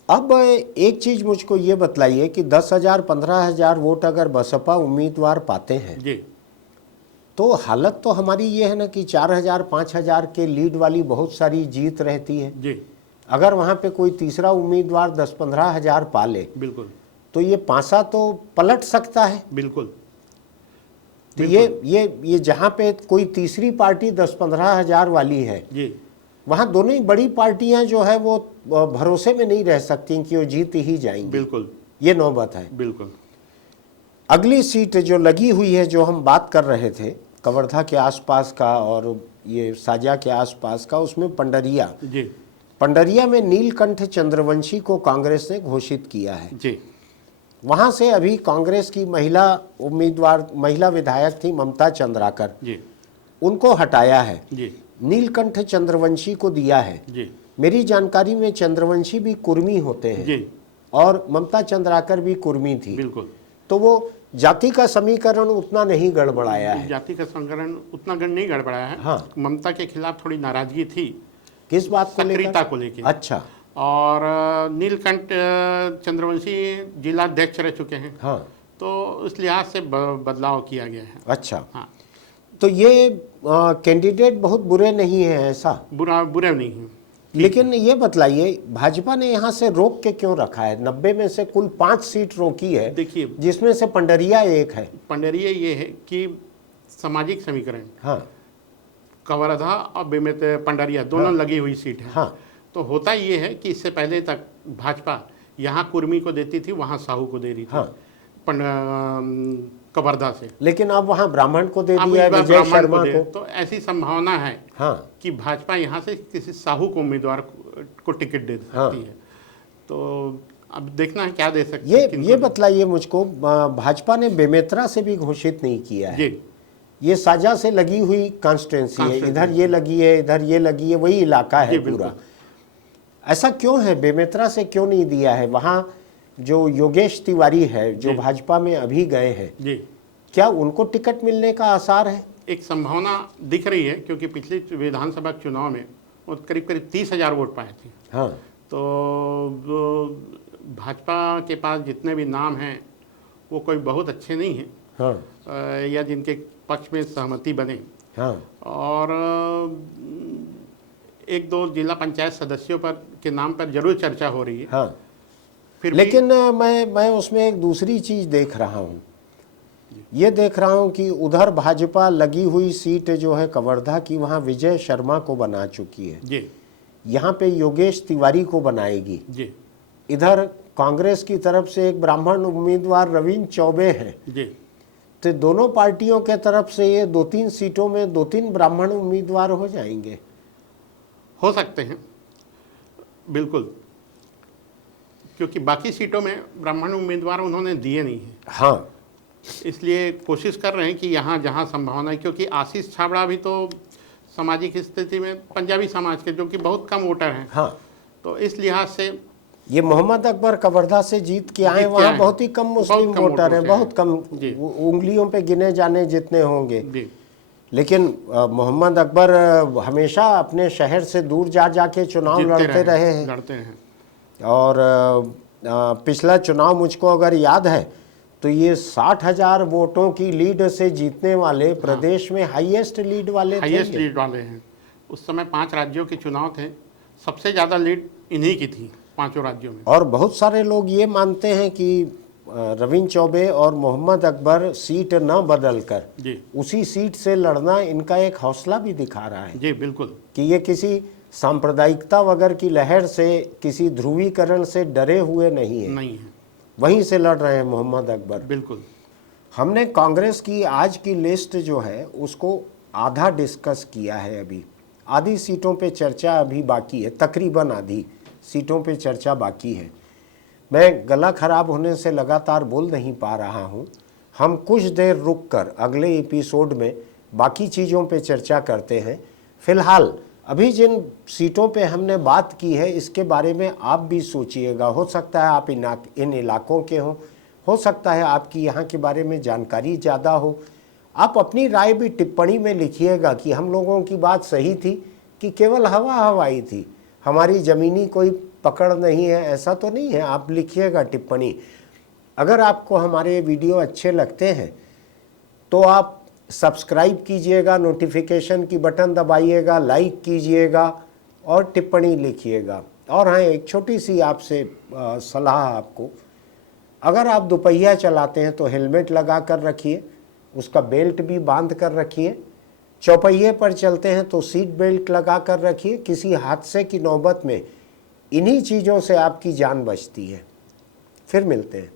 अब एक चीज मुझको ये बतलाइए कि 10,000 15,000 वोट अगर बसपा उम्मीदवार पाते हैं जी तो हालत तो हमारी ये है ना कि 4,000 5,000 के लीड वाली बहुत सारी जीत रहती है। जी अगर वहां पे कोई तीसरा उम्मीदवार 10-15,000 पा ले बिल्कुल तो ये पासा तो पलट सकता है। बिल्कुल। तो ये जहां पे कोई तीसरी पार्टी 10-15,000 वाली है, जी वहां दोनों ही बड़ी पार्टियां जो है वो भरोसे में नहीं रह सकती कि वो जीत ही जाएंगी। बिल्कुल ये नौबत है। बिल्कुल। अगली सीट जो लगी हुई है, जो हम बात कर रहे थे कवर्धा के आसपास का और ये साजा के आसपास का, उसमें पंडरिया। जी पंडरिया में नीलकंठ चंद्रवंशी को कांग्रेस ने घोषित किया है। जी वहां से अभी कांग्रेस की महिला उम्मीदवार, महिला विधायक थी ममता चंद्राकर, जी उनको हटाया है, जी नीलकंठ चंद्रवंशी को दिया है। जी मेरी जानकारी में चंद्रवंशी भी कुर्मी होते हैं जी और ममता चंद्राकर भी कुर्मी थी। बिल्कुल। तो वो जाति का समीकरण उतना नहीं गड़बड़ाया है। जाति का संकरण उतना नहीं गड़बड़ाया है। हाँ। ममता के खिलाफ थोड़ी नाराजगी थी, किस बात को सक्रियता लेकर? को लेकर। अच्छा। और नीलकंठ चंद्रवंशी जिलाध्यक्ष रह चुके हैं, हाँ। तो इस लिहाज से बदलाव किया गया है। अच्छा। हाँ, तो ये कैंडिडेट बहुत बुरे नहीं है ऐसा? बुरे नहीं है। लेकिन ये बतलाइए भाजपा ने यहाँ से रोक के क्यों रखा है? 90 में से कुल 5 सीट रोकी है, देखिए जिसमें से पंडरिया एक है। पंडरिया ये है कि सामाजिक समीकरण, हाँ कवर्धा और बेमेत पंडरिया दोनों लगी हुई सीट है। हाँ। तो होता ये है कि इससे पहले तक भाजपा यहाँ कुर्मी को देती थी, वहाँ साहू को दे रही थी। हाँ। कवर्धा से, लेकिन अब वहाँ ब्राह्मण को दे अब दिया है, इस बार विजय ब्राह्मण शर्मा दे। को। तो ऐसी संभावना है हाँ कि भाजपा यहाँ से किसी साहू को उम्मीदवार को टिकट दे सकती हाँ। है। तो अब देखना है क्या दे सकती है। ये बतलाइए मुझको, भाजपा ने बेमेतरा से भी घोषित नहीं किया है। जी ये साजा से लगी हुई कॉन्स्टिट्यूंसी है, इधर ये लगी है, इधर ये लगी है, वही इलाका है पूरा। ऐसा क्यों है? बेमेतरा से क्यों नहीं दिया है? वहाँ जो योगेश तिवारी है, जो भाजपा में अभी गए हैं, जी, क्या उनको टिकट मिलने का आसार है? एक संभावना दिख रही है, क्योंकि पिछले विधानसभा चुनाव में वो करीब करीब 30,000 वोट पाए थे। हाँ। तो भाजपा के पास जितने भी नाम हैं वो कोई बहुत अच्छे नहीं हैं। हाँ। या जिनके पक्ष में सहमति बने। हाँ। और एक दो जिला पंचायत सदस्यों पर के नाम पर जरूर चर्चा हो रही है। हाँ। फिर लेकिन मैं उसमें एक दूसरी चीज देख रहा हूँ। ये देख रहा हूँ कि उधर भाजपा लगी हुई सीट जो है कवर्धा की, वहाँ विजय शर्मा को बना चुकी है। जी यहाँ पे योगेश तिवारी को बनाएगी। जी इधर कांग्रेस की तरफ से एक ब्राह्मण उम्मीदवार रविंद्र चौबे हैं। जी। तो दोनों पार्टियों के तरफ से ये 2-3 सीटों में 2-3 ब्राह्मण उम्मीदवार हो जाएंगे। हो सकते हैं बिल्कुल, क्योंकि बाकी सीटों में ब्राह्मण उम्मीदवार उन्होंने दिए नहीं हैं। हाँ। इसलिए कोशिश कर रहे हैं कि यहाँ जहाँ संभावना है, क्योंकि आशीष छाबड़ा भी तो सामाजिक स्थिति में पंजाबी समाज के, जो कि बहुत कम वोटर हैं। हाँ। तो इस लिहाज से ये मोहम्मद अकबर कवर्धा से जीत के आए, वहाँ बहुत ही कम मुस्लिम वोटर हैं, बहुत कम, उंगलियों पे गिने जाने जितने होंगे। लेकिन मोहम्मद अकबर हमेशा अपने शहर से दूर जा जाके चुनाव लड़ते रहे हैं। और पिछला चुनाव मुझको अगर याद है तो ये 60,000 वोटों की लीड से जीतने वाले प्रदेश में हाईएस्ट लीड वाले हैं। उस समय 5 राज्यों के चुनाव थे, सबसे ज़्यादा लीड इन्हीं की थी 5 राज्यों में। और बहुत सारे लोग ये मानते हैं कि रविंद्र चौबे और मोहम्मद अकबर सीट न बदलकर उसी सीट से लड़ना इनका एक हौसला भी दिखा रहा है। जी बिल्कुल, कि ये किसी सांप्रदायिकता वगैरह की लहर से, किसी ध्रुवीकरण से डरे हुए नहीं है, वहीं से लड़ रहे हैं मोहम्मद अकबर। बिल्कुल। हमने कांग्रेस की आज की लिस्ट जो है उसको आधा डिस्कस किया है। अभी आधी सीटों पे चर्चा अभी बाकी है, तकरीबन आधी सीटों पे चर्चा बाकी है। मैं गला खराब होने से लगातार बोल नहीं पा रहा हूँ। हम कुछ देर रुक कर अगले एपिसोड में बाकी चीज़ों पे चर्चा करते हैं। फिलहाल अभी जिन सीटों पे हमने बात की है इसके बारे में आप भी सोचिएगा। हो सकता है आप इन इलाकों के हो सकता है आपकी यहाँ के बारे में जानकारी ज़्यादा हो। आप अपनी राय भी टिप्पणी में लिखिएगा कि हम लोगों की बात सही थी कि केवल हवा हवाई थी, हमारी ज़मीनी कोई पकड़ नहीं है, ऐसा तो नहीं है। आप लिखिएगा टिप्पणी। अगर आपको हमारे वीडियो अच्छे लगते हैं तो आप सब्सक्राइब कीजिएगा, नोटिफिकेशन की बटन दबाइएगा, लाइक कीजिएगा और टिप्पणी लिखिएगा। और हाँ, एक छोटी सी आपसे सलाह आपको, अगर आप दोपहिया चलाते हैं तो हेलमेट लगा कर रखिए, उसका बेल्ट भी बांध कर रखिए। चौपहिए पर चलते हैं तो सीट बेल्ट लगा कर रखिए। किसी हादसे की नौबत में इन्हीं चीज़ों से आपकी जान बचती है। फिर मिलते हैं।